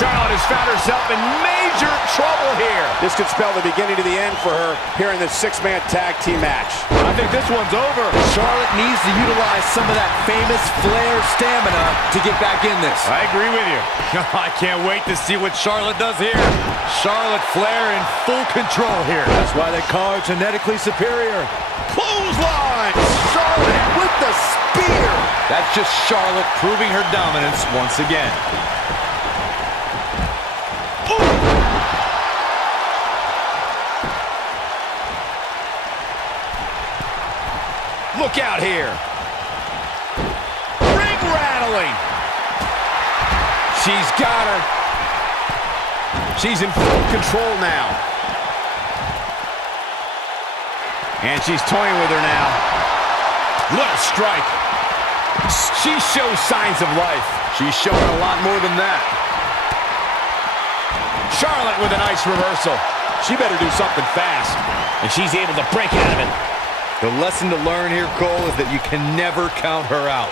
Charlotte has found herself in major trouble here. This could spell the beginning to the end for her here in this six-man tag team match. I think this one's over. Charlotte needs to utilize some of that famous Flair stamina to get back in this. I agree with you. I can't wait to see what Charlotte does here. Charlotte Flair in full control here. That's why they call her genetically superior. Clothesline. Charlotte with the spear. That's just Charlotte proving her dominance once again. Look out here. Ring rattling. She's got her. She's in full control now. And she's toying with her now. What a strike. She shows signs of life. She's showing a lot more than that. Charlotte with a nice reversal. She better do something fast. And she's able to break out of it. The lesson to learn here, Cole, is that you can never count her out.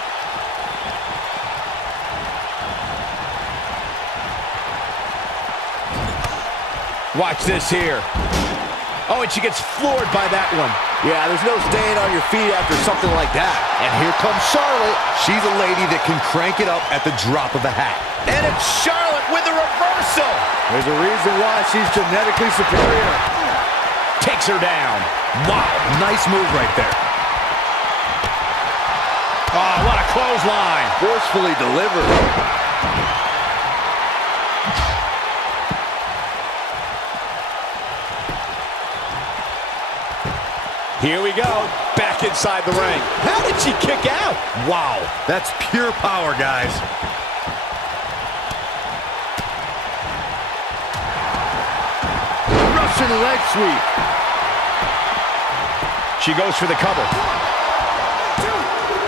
Watch this here. Oh, and she gets floored by that one. Yeah, there's no staying on your feet after something like that. And here comes Charlotte. She's a lady that can crank it up at the drop of a hat. And it's Charlotte with the reversal. There's a reason why she's genetically superior. Takes her down. Wow, nice move right there. Oh, what a clothesline. Forcefully delivered. Here we go. Back inside the ring. How did she kick out? Wow, that's pure power, guys. Russian leg sweep. She goes for the cover.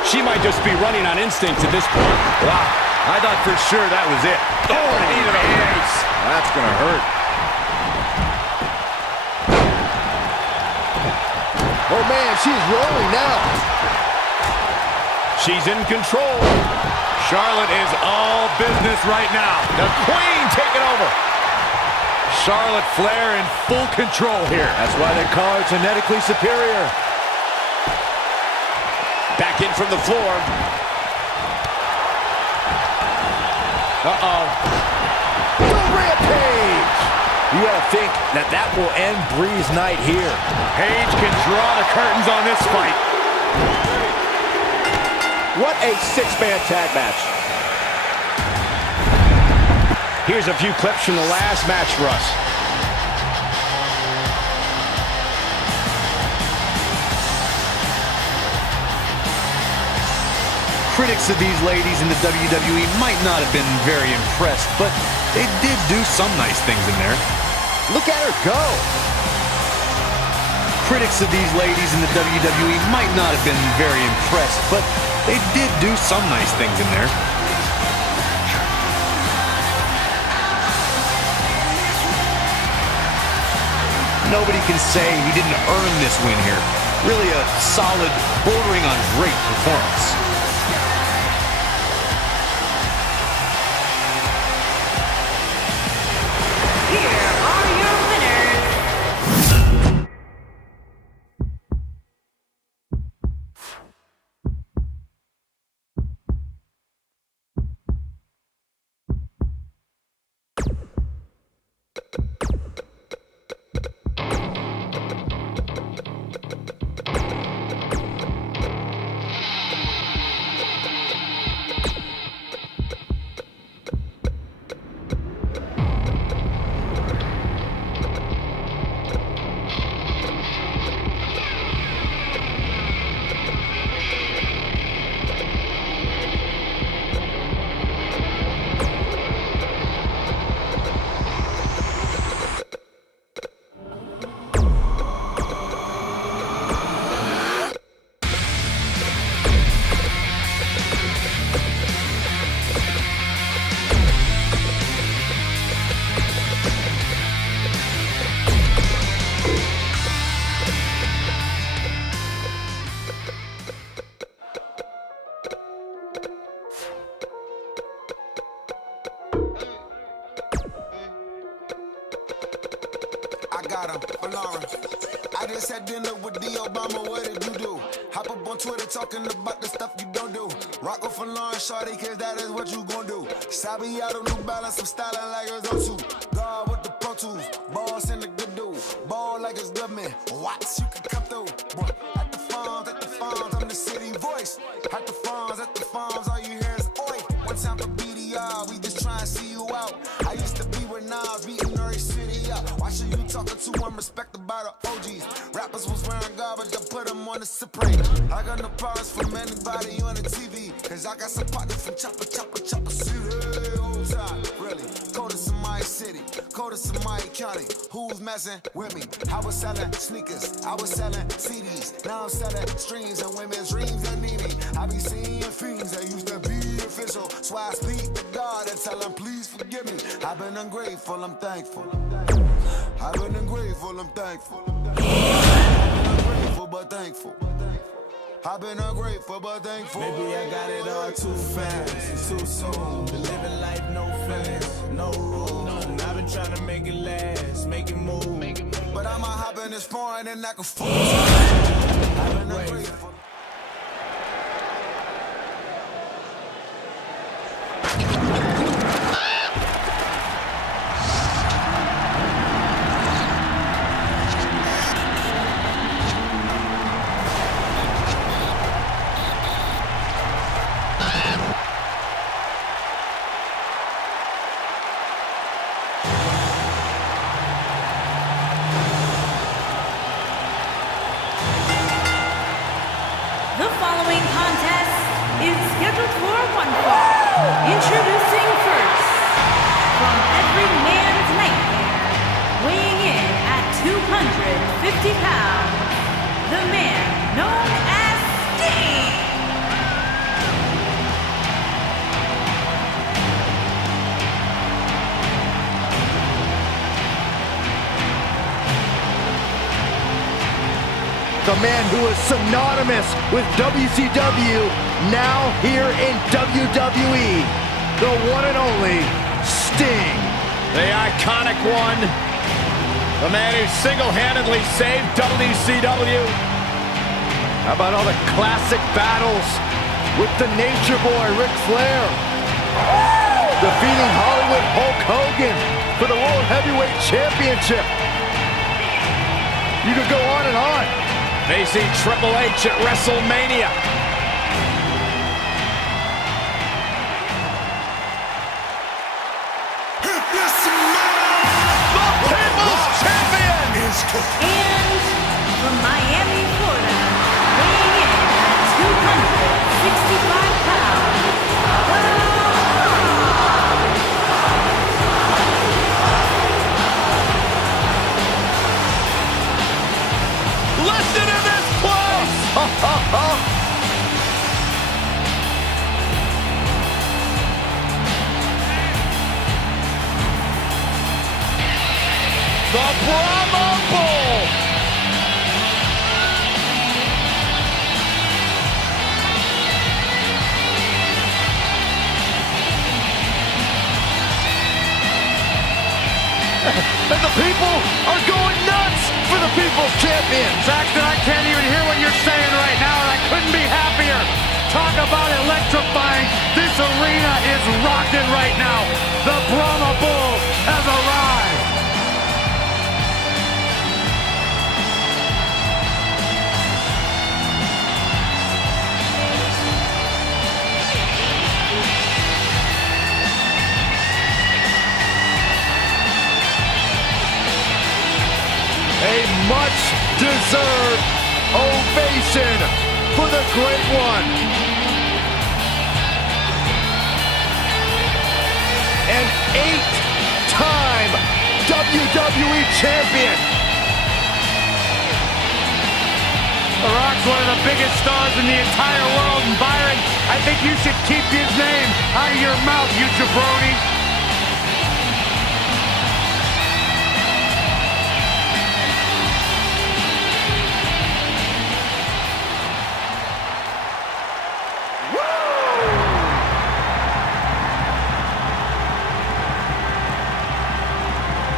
She might just be running on instinct at this point. Wow, I thought for sure that was it. Oh, knee to the face. That's gonna hurt. Oh man, she's rolling now. She's in control. Charlotte is all business right now. The Queen taking over. Charlotte Flair in full control here. That's why they call her genetically superior. Back in from the floor. Uh-oh. The Rampage! You gotta think that that will end Bree's night here. Paige can draw the curtains on this fight. What a six-man tag match. Here's a few clips from the last match for us. Critics of these ladies in the WWE might not have been very impressed, but they did do some nice things in there. Look at her go. Critics of these ladies in the WWE might not have been very impressed, but they did do some nice things in there. Nobody can say he didn't earn this win here. Really a solid, bordering on great performance. Here are your winners. I got him, alarm. I just had dinner with the Obama, what did you do? Hop up on Twitter talking about the stuff you don't do. Rock off alarm, shorty, cause that is what you gon' do. Sabi out of New Balance, I'm styling like it's on two. God with the Pro Tools, boss and the good dude. Ball like it's good man, watch you can come through. Boy, at the farms, I'm the city voice. At the farms, all you hear is oi. One time for BDR, we just try and see you out. I used to be with Nas, beating every city up. Watching you talking to one respected by the OGs. Rappers was wearing garbage, I put them on the Supreme. I got no problems from anybody on the TV. Cause I got some partners from Chopper City. Old time, really. Coldest in my city, coldest in my county. Who's messing with me? I was selling sneakers, I was selling CDs. Now I'm selling streams and women's dreams that need me. I be seeing seeing fiends that used to be official. So I speak to God and tell him, please forgive me. I've been ungrateful, I'm thankful. I've been ungrateful, I'm thankful. I've been ungrateful, but thankful. I've been ungrateful, but thankful. Maybe I got it all too fast and too soon. Been living life, no feelings, no rules. And I've been trying to make it last, make it move. But I'ma hop in this foreign and act a fool. I've been ungrateful. The following contest is scheduled for one fall. Introducing first, from every man's nightmare, weighing in at 250 pounds, the man known as Sting. The man who is synonymous with WCW, now here in WWE, the one and only Sting. The iconic one. The man who single-handedly saved WCW. How about all the classic battles with the Nature Boy, Ric Flair? Defeating Hollywood Hulk Hogan for the World Heavyweight Championship. You could go on and on. Facing Triple H at WrestleMania. The People's Champion! And from Miami, Florida, weighing in at 265 pounds, Listen to this close! The Brahma Bull! And the people are going nuts for the People's Champion. Saxton, I can't even hear what you're saying right now, and I couldn't be happier. Talk about electrifying. This arena is rocking right now. The Brahma Bull has arrived. A much-deserved ovation for the Great One. An 8-time WWE Champion. The Rock's one of the biggest stars in the entire world, and Byron, I think you should keep his name out of your mouth, you jabroni.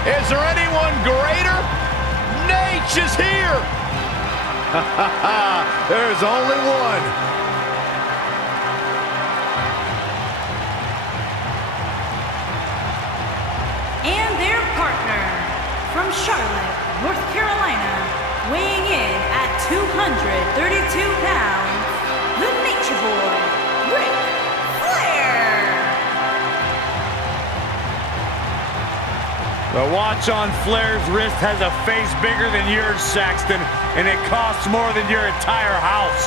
Is there anyone greater? Nate is here! There's only one. and their partner, from Charlotte, North Carolina, weighing in at 232 pounds, the Nature Boy, Ric Flair. The watch on Flair's wrist has a face bigger than yours, Saxton, and it costs more than your entire house.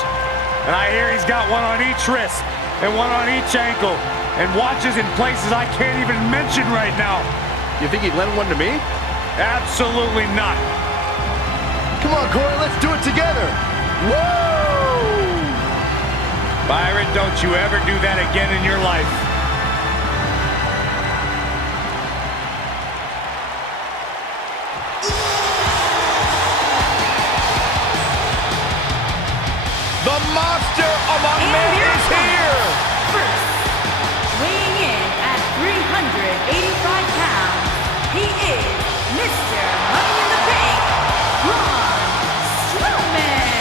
And I hear he's got one on each wrist and one on each ankle, and watches in places I can't even mention right now. You think he'd lend one to me? Absolutely not. Come on, Corey, let's do it together. Woo! Byron, don't you ever do that again in your life. The monster among men is here! First, weighing in at 385 pounds, he is Mr. Money in the Bank, Braun Strowman.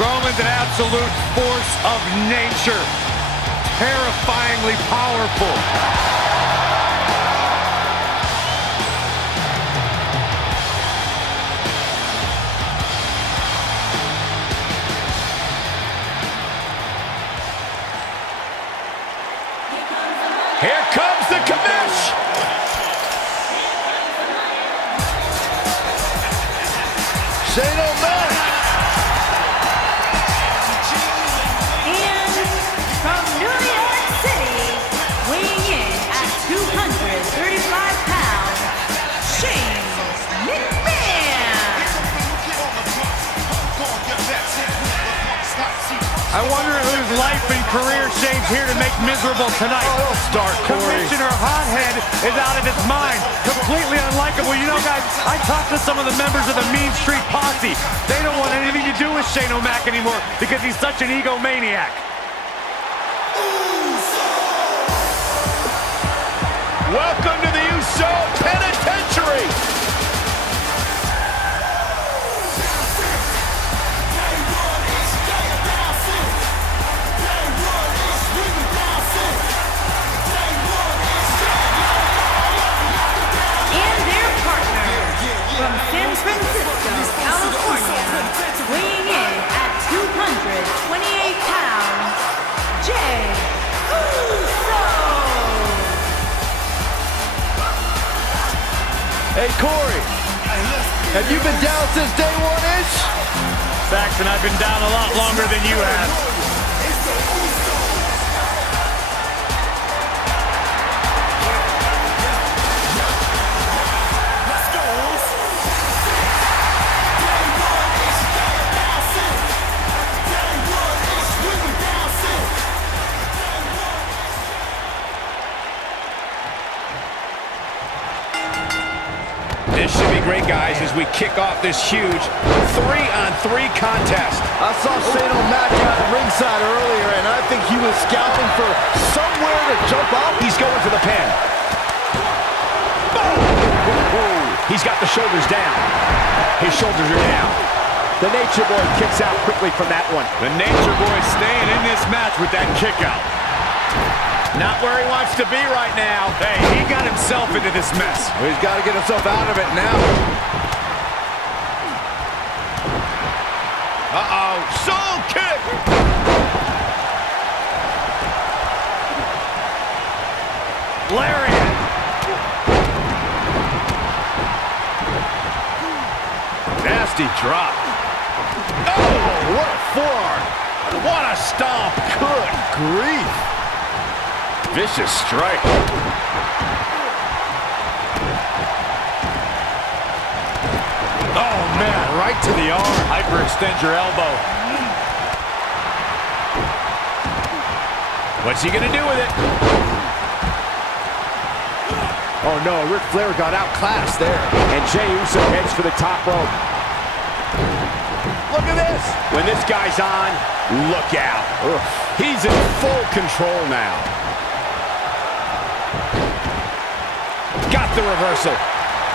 Strowman's an absolute force of nature. Terrifyingly powerful. Here comes the commish! Shane O'Mac. And from New York City, weighing in at 235 pounds, Shane McMahon. I wonder whose life and career Shane's here to make miserable tonight. Oh, start, Corey. Commissioner Hothead is out of his mind. Completely unlikable. You know, guys, I talked to some of the members of the Mean Street Posse. They don't want anything to do with Shane O'Mac anymore because he's such an egomaniac. Welcome to the Uso Penitentiary! And their partner, from San Francisco, California, weighing in at 228 pounds, Jay Uso. Hey, Corey. Have you been down since day one-ish? Saxon, I've been down a lot longer than you have. This should be great, guys, as we kick off this huge 3-on-3 contest. I saw Shane O'Mac out at ringside earlier, and I think he was scouting for somewhere to jump off. He's going for the pin. Boom! He's got the shoulders down. His shoulders are down. The Nature Boy kicks out quickly from that one. The Nature Boy staying in this match with that kick out. Not where he wants to be right now. Hey, he got himself into this mess. Well, he's got to get himself out of it now. Uh-oh, soul kick! Lariat. Nasty drop. Oh, what a forearm. What a stomp. Good grief. Vicious strike. Oh, man, right to the arm. Hyperextend your elbow. What's he gonna do with it? Oh no, Ric Flair got outclassed there. And Jey Uso heads for the top rope. Look at this. When this guy's on, look out. Ugh. He's in full control now. Got the reversal.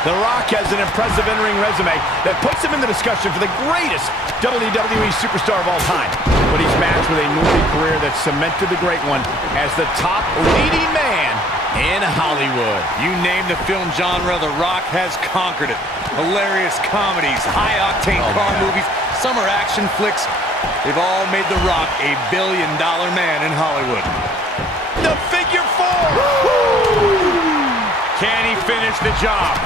The Rock has an impressive in-ring resume that puts him in the discussion for the greatest WWE superstar of all time. But he's matched with a movie career that cemented the great one as the top leading man in Hollywood. You name the film genre, The Rock has conquered it. Hilarious comedies, high-octane car movies, summer action flicks. They've all made The Rock a billion-dollar man in Hollywood. The figure four! Can he finish the job?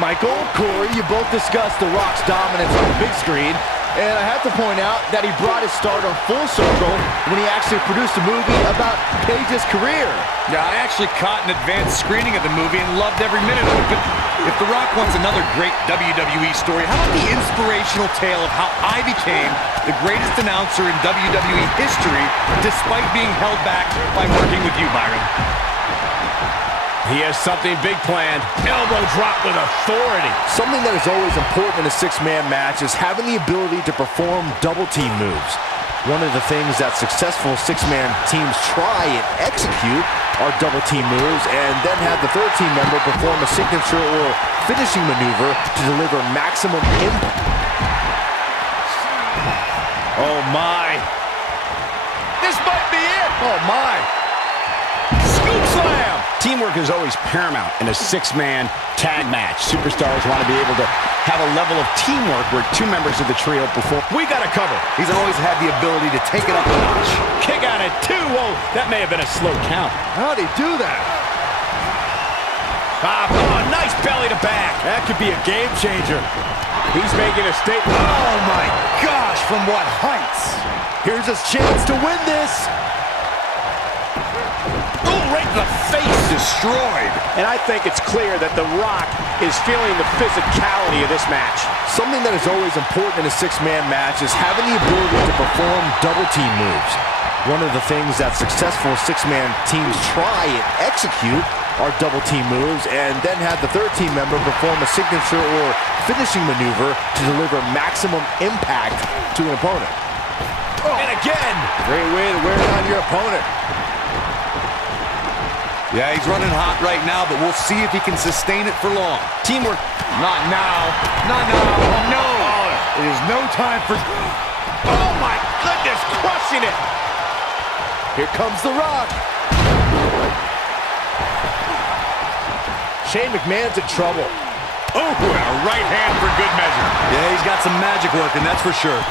Michael, Corey, you both discussed The Rock's dominance on the big screen, and I have to point out that he brought his stardom full circle when he actually produced a movie about Paige's career. Yeah, I actually caught an advanced screening of the movie and loved every minute of it, but if The Rock wants another great WWE story, how about the inspirational tale of how I became the greatest announcer in WWE history despite being held back by working with you, Byron? He has something big planned. Elbow drop with authority. Something that is always important in a six-man match is having the ability to perform double team moves. One of the things that successful six-man teams try and execute are double team moves, and then have the third team member perform a signature or finishing maneuver to deliver maximum impact. Oh my. This might be it. Oh my. Scoop slam. Teamwork is always paramount in a six-man tag match. Superstars want to be able to have a level of teamwork where two members of the trio perform. We got to cover. He's always had the ability to take it up a notch. Kick out at two. Whoa, that may have been a slow count. How'd he do that? Oh, nice belly to back. That could be a game changer. He's making a statement. Oh my gosh, from what heights? Here's his chance to win this. Ooh, right in the face. Destroyed. And I think it's clear that The Rock is feeling the physicality of this match. Something that is always important in a six-man match is having the ability to perform double team moves. One of the things that successful six-man teams try and execute are double team moves, and then have the third team member perform a signature or finishing maneuver to deliver maximum impact to an opponent. And again. Great way to wear down your opponent. Yeah, he's running hot right now, but we'll see if he can sustain it for long. Teamwork. Not now. Not now. No. It is no time for... Oh my goodness, crushing it. Here comes The Rock. Shane McMahon's in trouble. Oh, and a right hand for good measure. Yeah, he's got some magic working, that's for sure.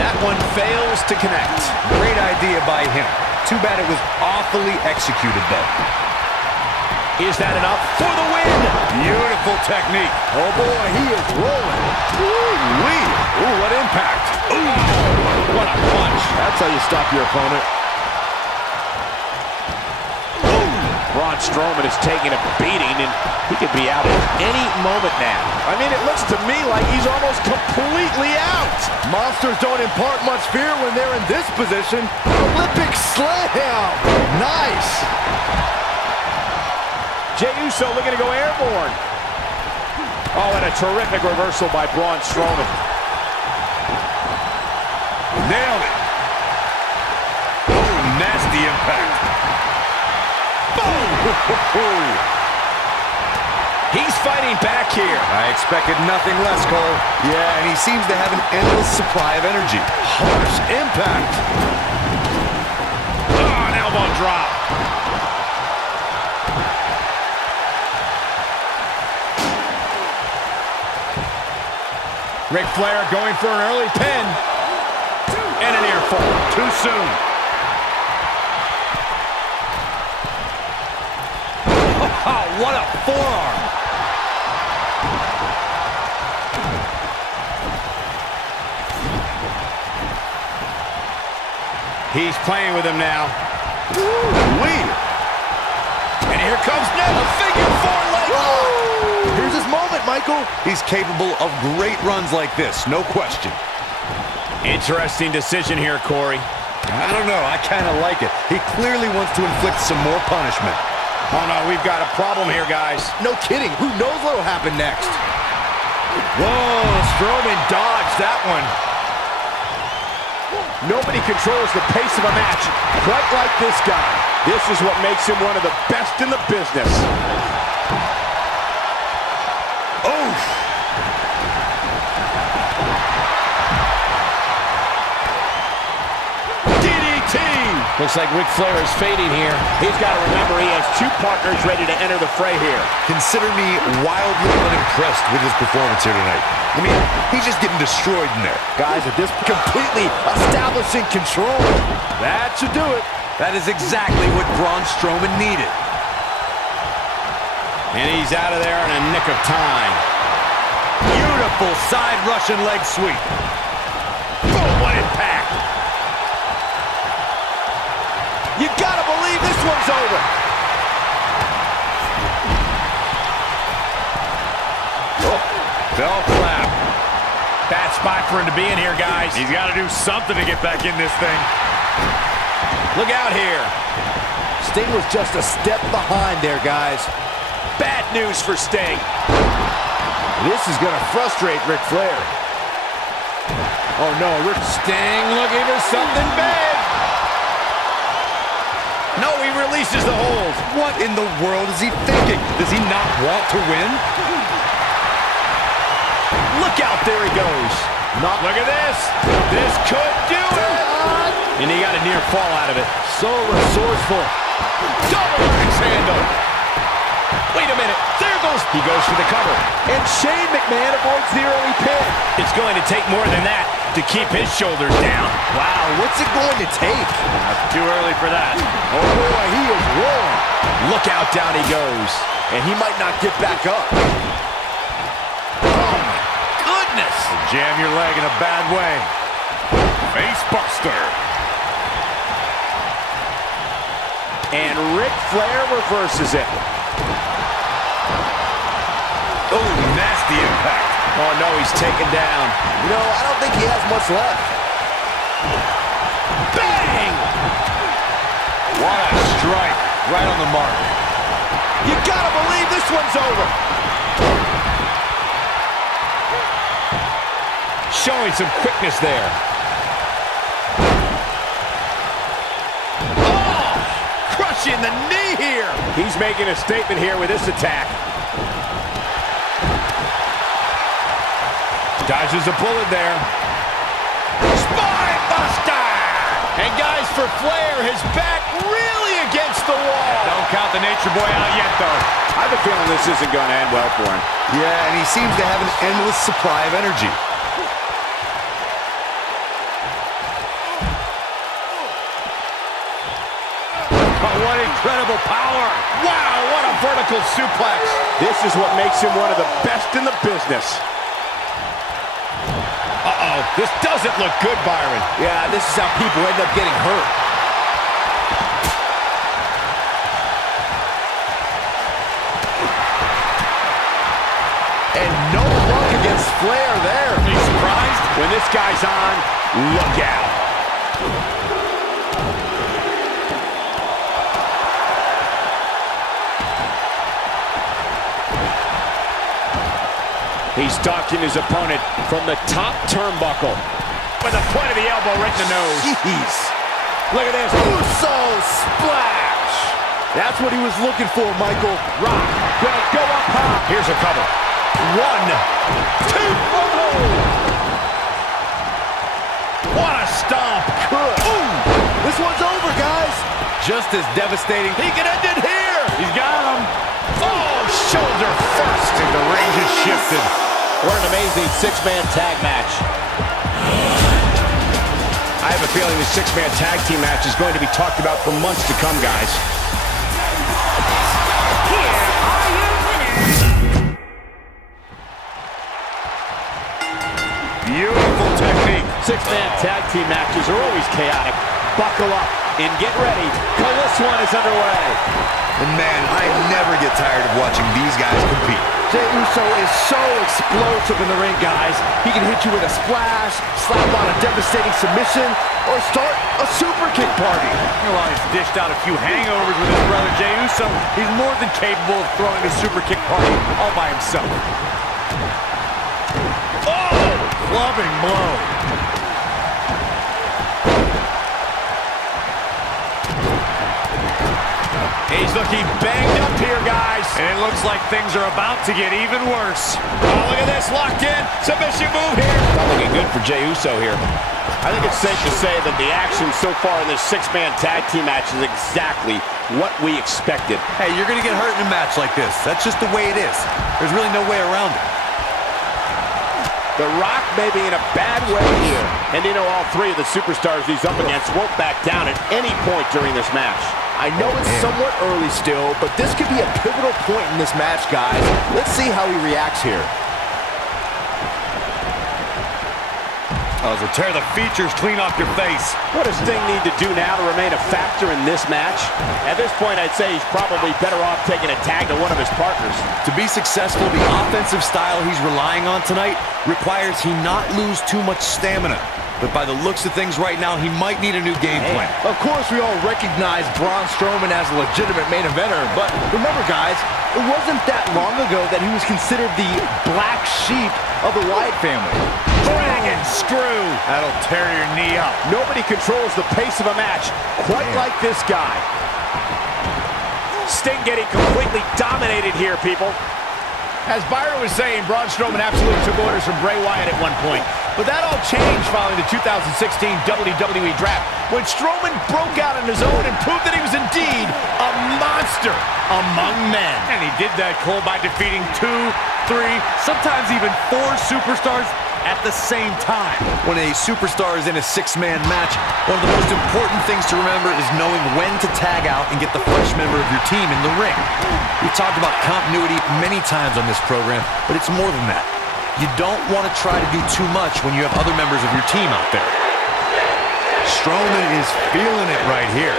That one fails to connect. Great idea by him. Too bad it was awfully executed, though. Is that enough for the win? Beautiful technique. Oh boy, he is rolling. Ooh-wee. Ooh, what impact. Ooh, what a punch. That's how you stop your opponent. Braun Strowman is taking a beating, and he could be out at any moment now. I mean, it looks to me like he's almost completely out. Monsters don't impart much fear when they're in this position. Olympic slam. Nice. Jey Uso looking to go airborne. Oh, and a terrific reversal by Braun Strowman. Nailed it. Oh, nasty impact. He's fighting back here. I expected nothing less, Cole. Yeah, and he seems to have an endless supply of energy. Harsh impact. Oh, an elbow drop. Ric Flair going for an early pin. And an ear fall. Too soon. Oh, what a forearm. He's playing with him now. Woo-wee. And here comes now a figure four leg lock. Here's his moment, Michael. He's capable of great runs like this, no question. Interesting decision here, Corey. I don't know, I kind of like it. He clearly wants to inflict some more punishment. Oh no, we've got a problem here, guys. No kidding. Who knows what'll happen next? Whoa, Strowman dodged that one. Nobody controls the pace of a match quite like this guy. This is what makes him one of the best in the business. Oh! DDT! Looks like Ric Flair is fading here. He's got to remember he has two partners ready to enter the fray here. Consider me wildly unimpressed with his performance here tonight. I mean, he's just getting destroyed in there. Guys, at this completely establishing control. That should do it. That is exactly what Braun Strowman needed. And he's out of there in a nick of time. Beautiful side Russian leg sweep. Boom, what impact. You gotta believe this one's over. Oh, bell clap. Bad spot for him to be in here, guys. He's got to do something to get back in this thing. Look out here. Sting was just a step behind there, guys. Bad news for Sting. This is going to frustrate Ric Flair. Oh no, Sting looking for something big. No, he releases the hold. What in the world is he thinking? Does he not want to win? Look out, there he goes. Look at this. This could do it. And he got a near fall out of it. So resourceful. Double axe handle. Wait a minute. There goes. He goes for the cover. And Shane McMahon avoids the early pin. It's going to take more than that to keep his shoulders down. Wow, what's it going to take? Too early for that. Oh boy, he is rolling. Look out, down he goes. And he might not get back up. Jam your leg in a bad way. Face buster. And Ric Flair reverses it. Oh, nasty impact. Oh no, he's taken down. You know, I don't think he has much left. Bang! What a strike. Right on the mark. You gotta believe this one's over. Showing some quickness there. Oh! Crushing the knee here. He's making a statement here with this attack. Dodges a bullet there. Spine buster! And guys, for Flair, his back really against the wall. Don't count the Nature Boy out yet, though. I have a feeling this isn't going to end well for him. Yeah, and he seems to have an endless supply of energy. What incredible power. Wow, what a vertical suplex. This is what makes him one of the best in the business. Uh-oh, this doesn't look good, Byron. Yeah, this is how people end up getting hurt. And no luck against Flair there. Are you surprised? When this guy's on, look out. He's stalking his opponent from the top turnbuckle with the point of the elbow right in the nose. Jeez. Look at this. Uso splash. That's what he was looking for, Michael. Rock gonna go up high. Here's a cover. 1, 2. Oh! What a stomp. Good. Ooh. This one's over, guys. Just as devastating. He can end it here. He's got him. Oh, shoulder first. And the range has shifted. What an amazing six-man tag match. I have a feeling the six-man tag team match is going to be talked about for months to come, guys. Here are your winners. Beautiful technique. Six-man tag team matches are always chaotic. Buckle up and get ready, because this one is underway. And man, I never get tired of watching these guys compete. Jey Uso is so explosive in the ring, guys. He can hit you with a splash, slap on a devastating submission, or start a super kick party. While he's dished out a few hangovers with his brother Jey Uso, he's more than capable of throwing a super kick party all by himself. Oh! Clubbing blow. He's looking banged up here, guys. And it looks like things are about to get even worse. Oh, look at this, locked in. Submission move here. Not looking good for Jey Uso here. I think it's safe to say that the action so far in this six-man tag team match is exactly what we expected. Hey, you're going to get hurt in a match like this. That's just the way it is. There's really no way around it. The Rock may be in a bad way here. And you know, all three of the superstars he's up against won't back down at any point during this match. I know it's somewhat early still, but this could be a pivotal point in this match, guys. Let's see how he reacts here. Oh, so tear the features clean off your face. What does Sting need to do now to remain a factor in this match? At this point, I'd say he's probably better off taking a tag to one of his partners. To be successful, the offensive style he's relying on tonight requires he not lose too much stamina. But by the looks of things right now, he might need a new game plan. Of course, we all recognize Braun Strowman as a legitimate main eventer, but remember, guys, it wasn't that long ago that he was considered the black sheep of the Wyatt family. Dragon screw. That'll tear your knee up. Nobody controls the pace of a match quite like this guy. Sting getting completely dominated here, people. As Byron was saying, Braun Strowman absolutely took orders from Bray Wyatt at one point. But that all changed following the 2016 WWE Draft, when Strowman broke out on his own and proved that he was indeed a monster among men. And he did that, Cole, by defeating 2, 3, sometimes even 4 superstars at the same time. When a superstar is in a 6-man match, one of the most important things to remember is knowing when to tag out and get the fresh member of your team in the ring. We've talked about continuity many times on this program, but it's more than that. You don't want to try to do too much when you have other members of your team out there. Strowman is feeling it right here.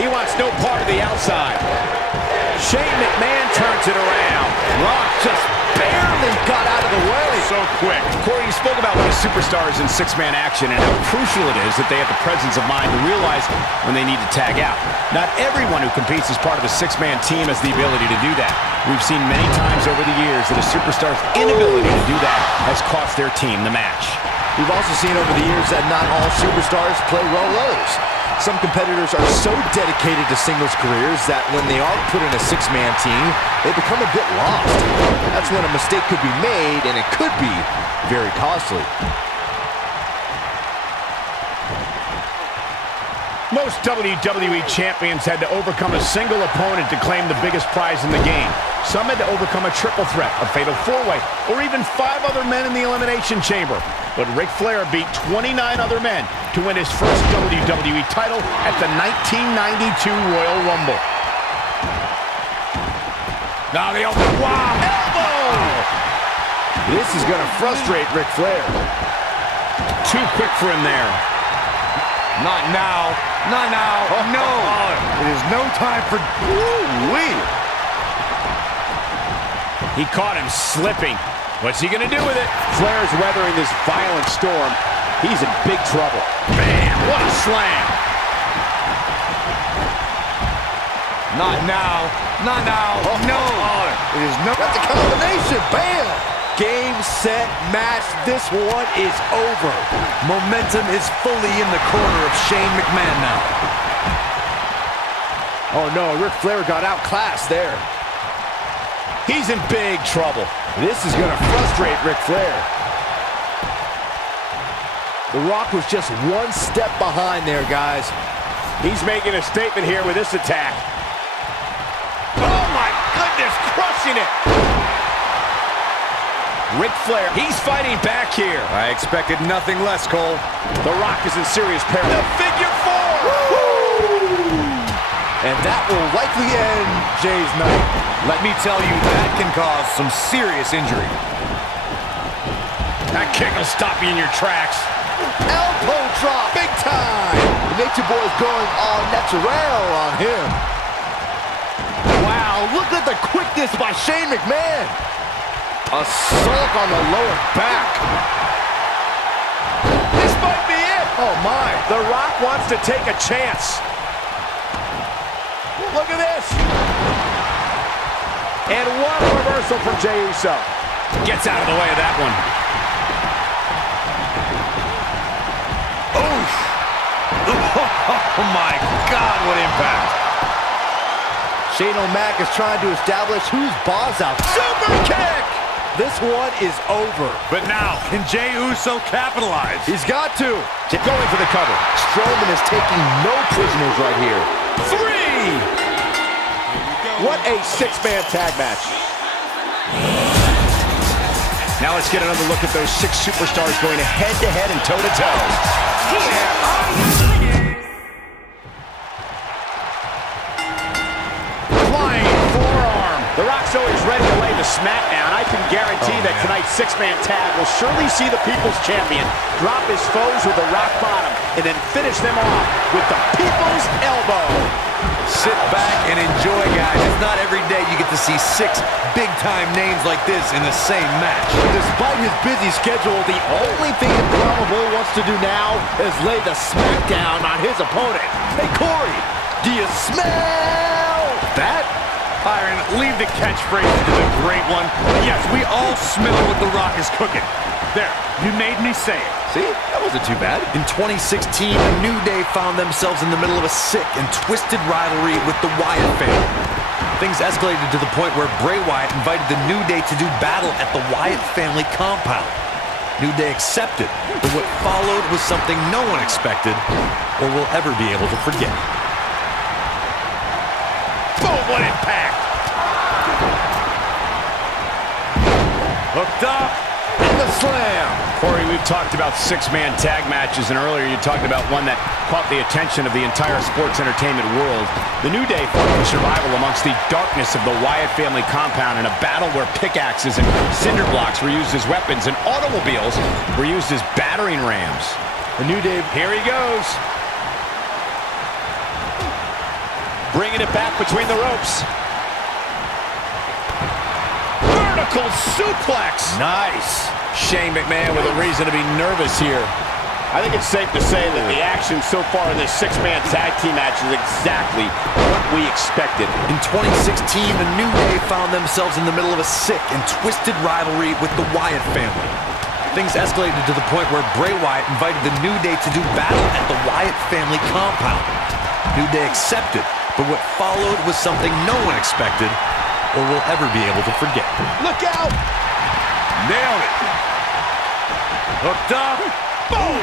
He wants no part of the outside. Shane McMahon turns it around. Rock just barely got out of the way. So quick. Corey, you spoke about when a superstar is in 6-man action and how crucial it is that they have the presence of mind to realize when they need to tag out. Not everyone who competes as part of a 6-man team has the ability to do that. We've seen many times over the years that a superstar's inability to do that has cost their team the match. We've also seen over the years that not all superstars play well others. Some competitors are so dedicated to singles careers that when they are put in a 6-man team, they become a bit lost. That's when a mistake could be made, and it could be very costly. Most WWE champions had to overcome a single opponent to claim the biggest prize in the game. Some had to overcome a triple threat, a fatal 4-way, or even 5 other men in the Elimination Chamber. But Ric Flair beat 29 other men to win his first WWE title at the 1992 Royal Rumble. Now the elbow. Wow! Elbow! This is going to frustrate Ric Flair. Too quick for him there. Not now. Not now. Oh, no. It is no time for... Woo-wee. He caught him slipping. What's he going to do with it? Flair's weathering this violent storm. He's in big trouble. Bam! What a slam. Not now. Not now. Oh, no. Oh, it is no... That's a combination. Bam! Game, set, match. This one is over. Momentum is fully in the corner of Shane McMahon now. Oh no, Ric Flair got outclassed there. He's in big trouble. This is going to frustrate Ric Flair. The Rock was just one step behind there, guys. He's making a statement here with this attack. Oh my goodness, crushing it. Ric Flair, he's fighting back here. I expected nothing less, Cole. The Rock is in serious peril. The figure 4. And that will likely end Jay's night. Let me tell you, that can cause some serious injury. That kick will stop you in your tracks. Elbow drop, big time. The Nature Boy's going all natural on him. Wow, look at the quickness by Shane McMahon. Assault on the lower back. This might be it. Oh my. The Rock wants to take a chance. Look at this. And what a reversal from Jey Uso. Gets out of the way of that one. Oof. Oh my God, what impact. Shane O'Mac is trying to establish who's boss out. Super kick! This one is over. But now, can Jey Uso capitalize? He's got to. Going for the cover. Strowman is taking no prisoners right here. 3! What a 6-man tag match. Now let's get another look at those 6 superstars going head-to-head and toe-to-toe. Here are your winners. Flying forearm. The Rock's always ready to lay the smackdown. I can guarantee that tonight's 6-man tag will surely see the People's Champion drop his foes with a rock bottom and then finish them off with the People's Elbow. Sit back and enjoy, guys. It's not every day you get to see 6 big-time names like this in the same match. Despite his busy schedule, the only thing that Brahma Bull wants to do now is lay the smackdown on his opponent. Hey, Corey, do you smell that? Byron, leave the catchphrase to the great one. Yes, we all smell what The Rock is cooking. There, you made me say it. See, that wasn't too bad. In 2016, the New Day found themselves in the middle of a sick and twisted rivalry with the Wyatt family. Things escalated to the point where Bray Wyatt invited the New Day to do battle at the Wyatt family compound. New Day accepted, but what followed was something no one expected or will ever be able to forget. Boom, what impact! Hooked up. And the slam. Corey, we've talked about 6-man tag matches, and earlier you talked about one that caught the attention of the entire sports entertainment world. The New Day fought for survival amongst the darkness of the Wyatt family compound in a battle where pickaxes and cinder blocks were used as weapons and automobiles were used as battering rams. The New Day, Here he goes. Bringing it back between the ropes. Vertical suplex. nice. Shane McMahon with a reason to be nervous here. I think it's safe to say that the action so far in this 6-man tag team match is exactly what we expected. In 2016, the New Day found themselves in the middle of a sick and twisted rivalry with the Wyatt family. Things escalated to the point where Bray Wyatt invited the New Day to do battle at the Wyatt family compound. New Day accepted, but what followed was something no one expected or will ever be able to forget. Look out! Nailed it. Hooked up. Boom!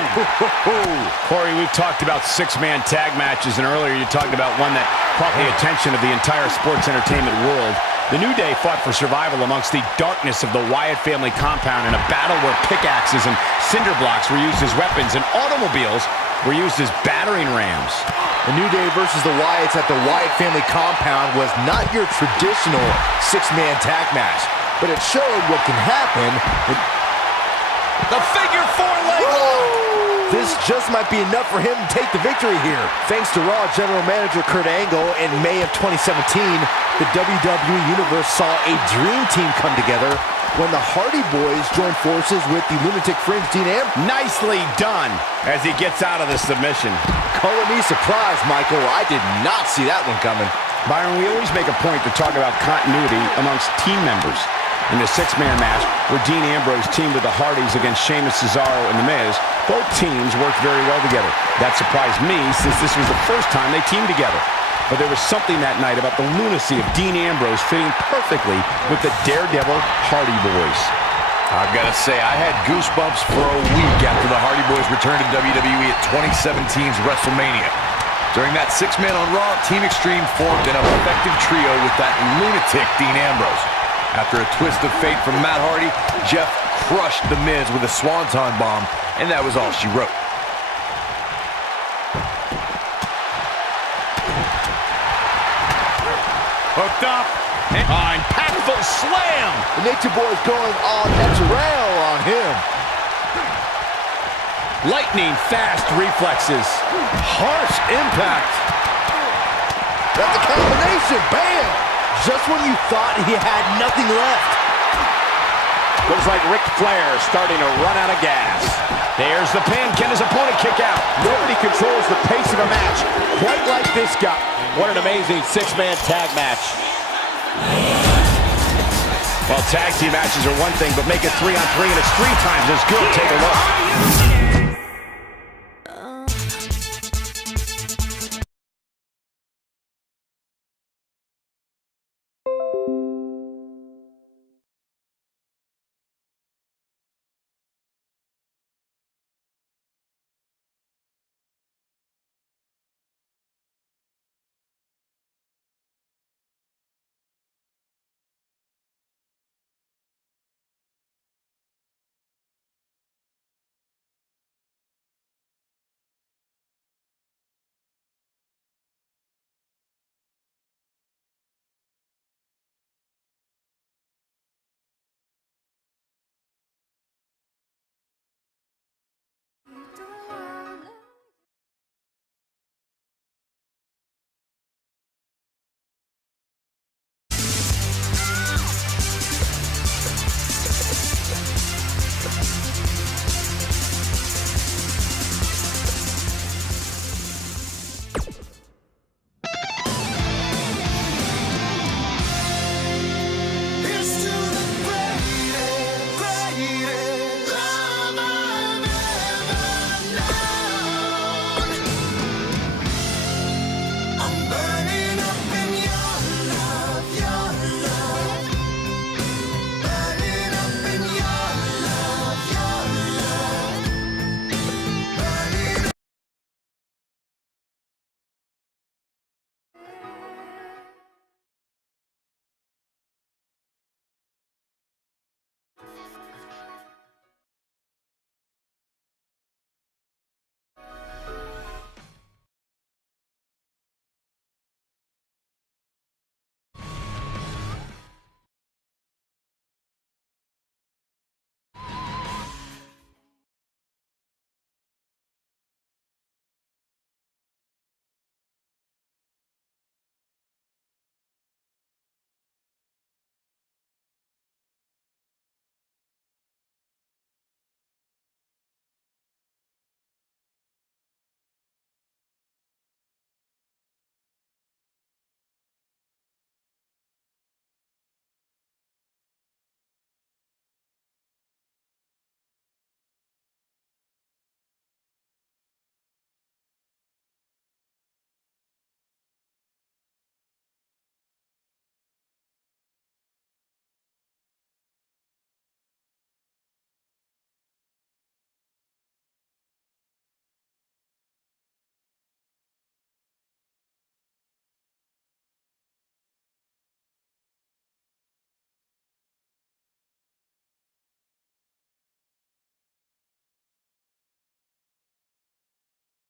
Corey, we've talked about 6-man tag matches, and earlier you talked about one that caught the attention of the entire sports entertainment world. The New Day fought for survival amongst the darkness of the Wyatt family compound in a battle where pickaxes and cinder blocks were used as weapons and automobiles were used as battering rams. The New Day versus the Wyatts at the Wyatt family compound was not your traditional 6-man tag match, but it showed what can happen. The figure 4 leg lock! This just might be enough for him to take the victory here. Thanks to Raw General Manager Kurt Angle, in May of 2017, the WWE Universe saw a dream team come together when the Hardy Boys joined forces with the Lunatic Fringe Dean Ambrose. Nicely done as he gets out of the submission. Color me surprised, Michael. I did not see that one coming. Byron, we always make a point to talk about continuity amongst team members. In the 6-man match, where Dean Ambrose teamed with the Hardys against Sheamus, Cesaro, and The Miz, both teams worked very well together. That surprised me, since this was the first time they teamed together. But there was something that night about the lunacy of Dean Ambrose fitting perfectly with the Daredevil Hardy Boys. I've got to say, I had goosebumps for a week after the Hardy Boys returned to WWE at 2017's WrestleMania. During that 6-man on Raw, Team Extreme formed an effective trio with that lunatic Dean Ambrose. After a twist of fate from Matt Hardy, Jeff crushed The Miz with a swanton bomb, and that was all she wrote. Hooked up. Impactful slam! The Nature Boy's going on extra rail on him. Lightning fast reflexes. Harsh impact. That's a combination. Bam! Just when you thought he had nothing left. Looks like Ric Flair starting to run out of gas. There's the pin. Can his opponent kick out? Nobody controls the pace of a match quite like this guy. What an amazing 6-man tag match. Well, tag team matches are one thing, but make it 3-on-3 and it's 3 times as good. Take a look.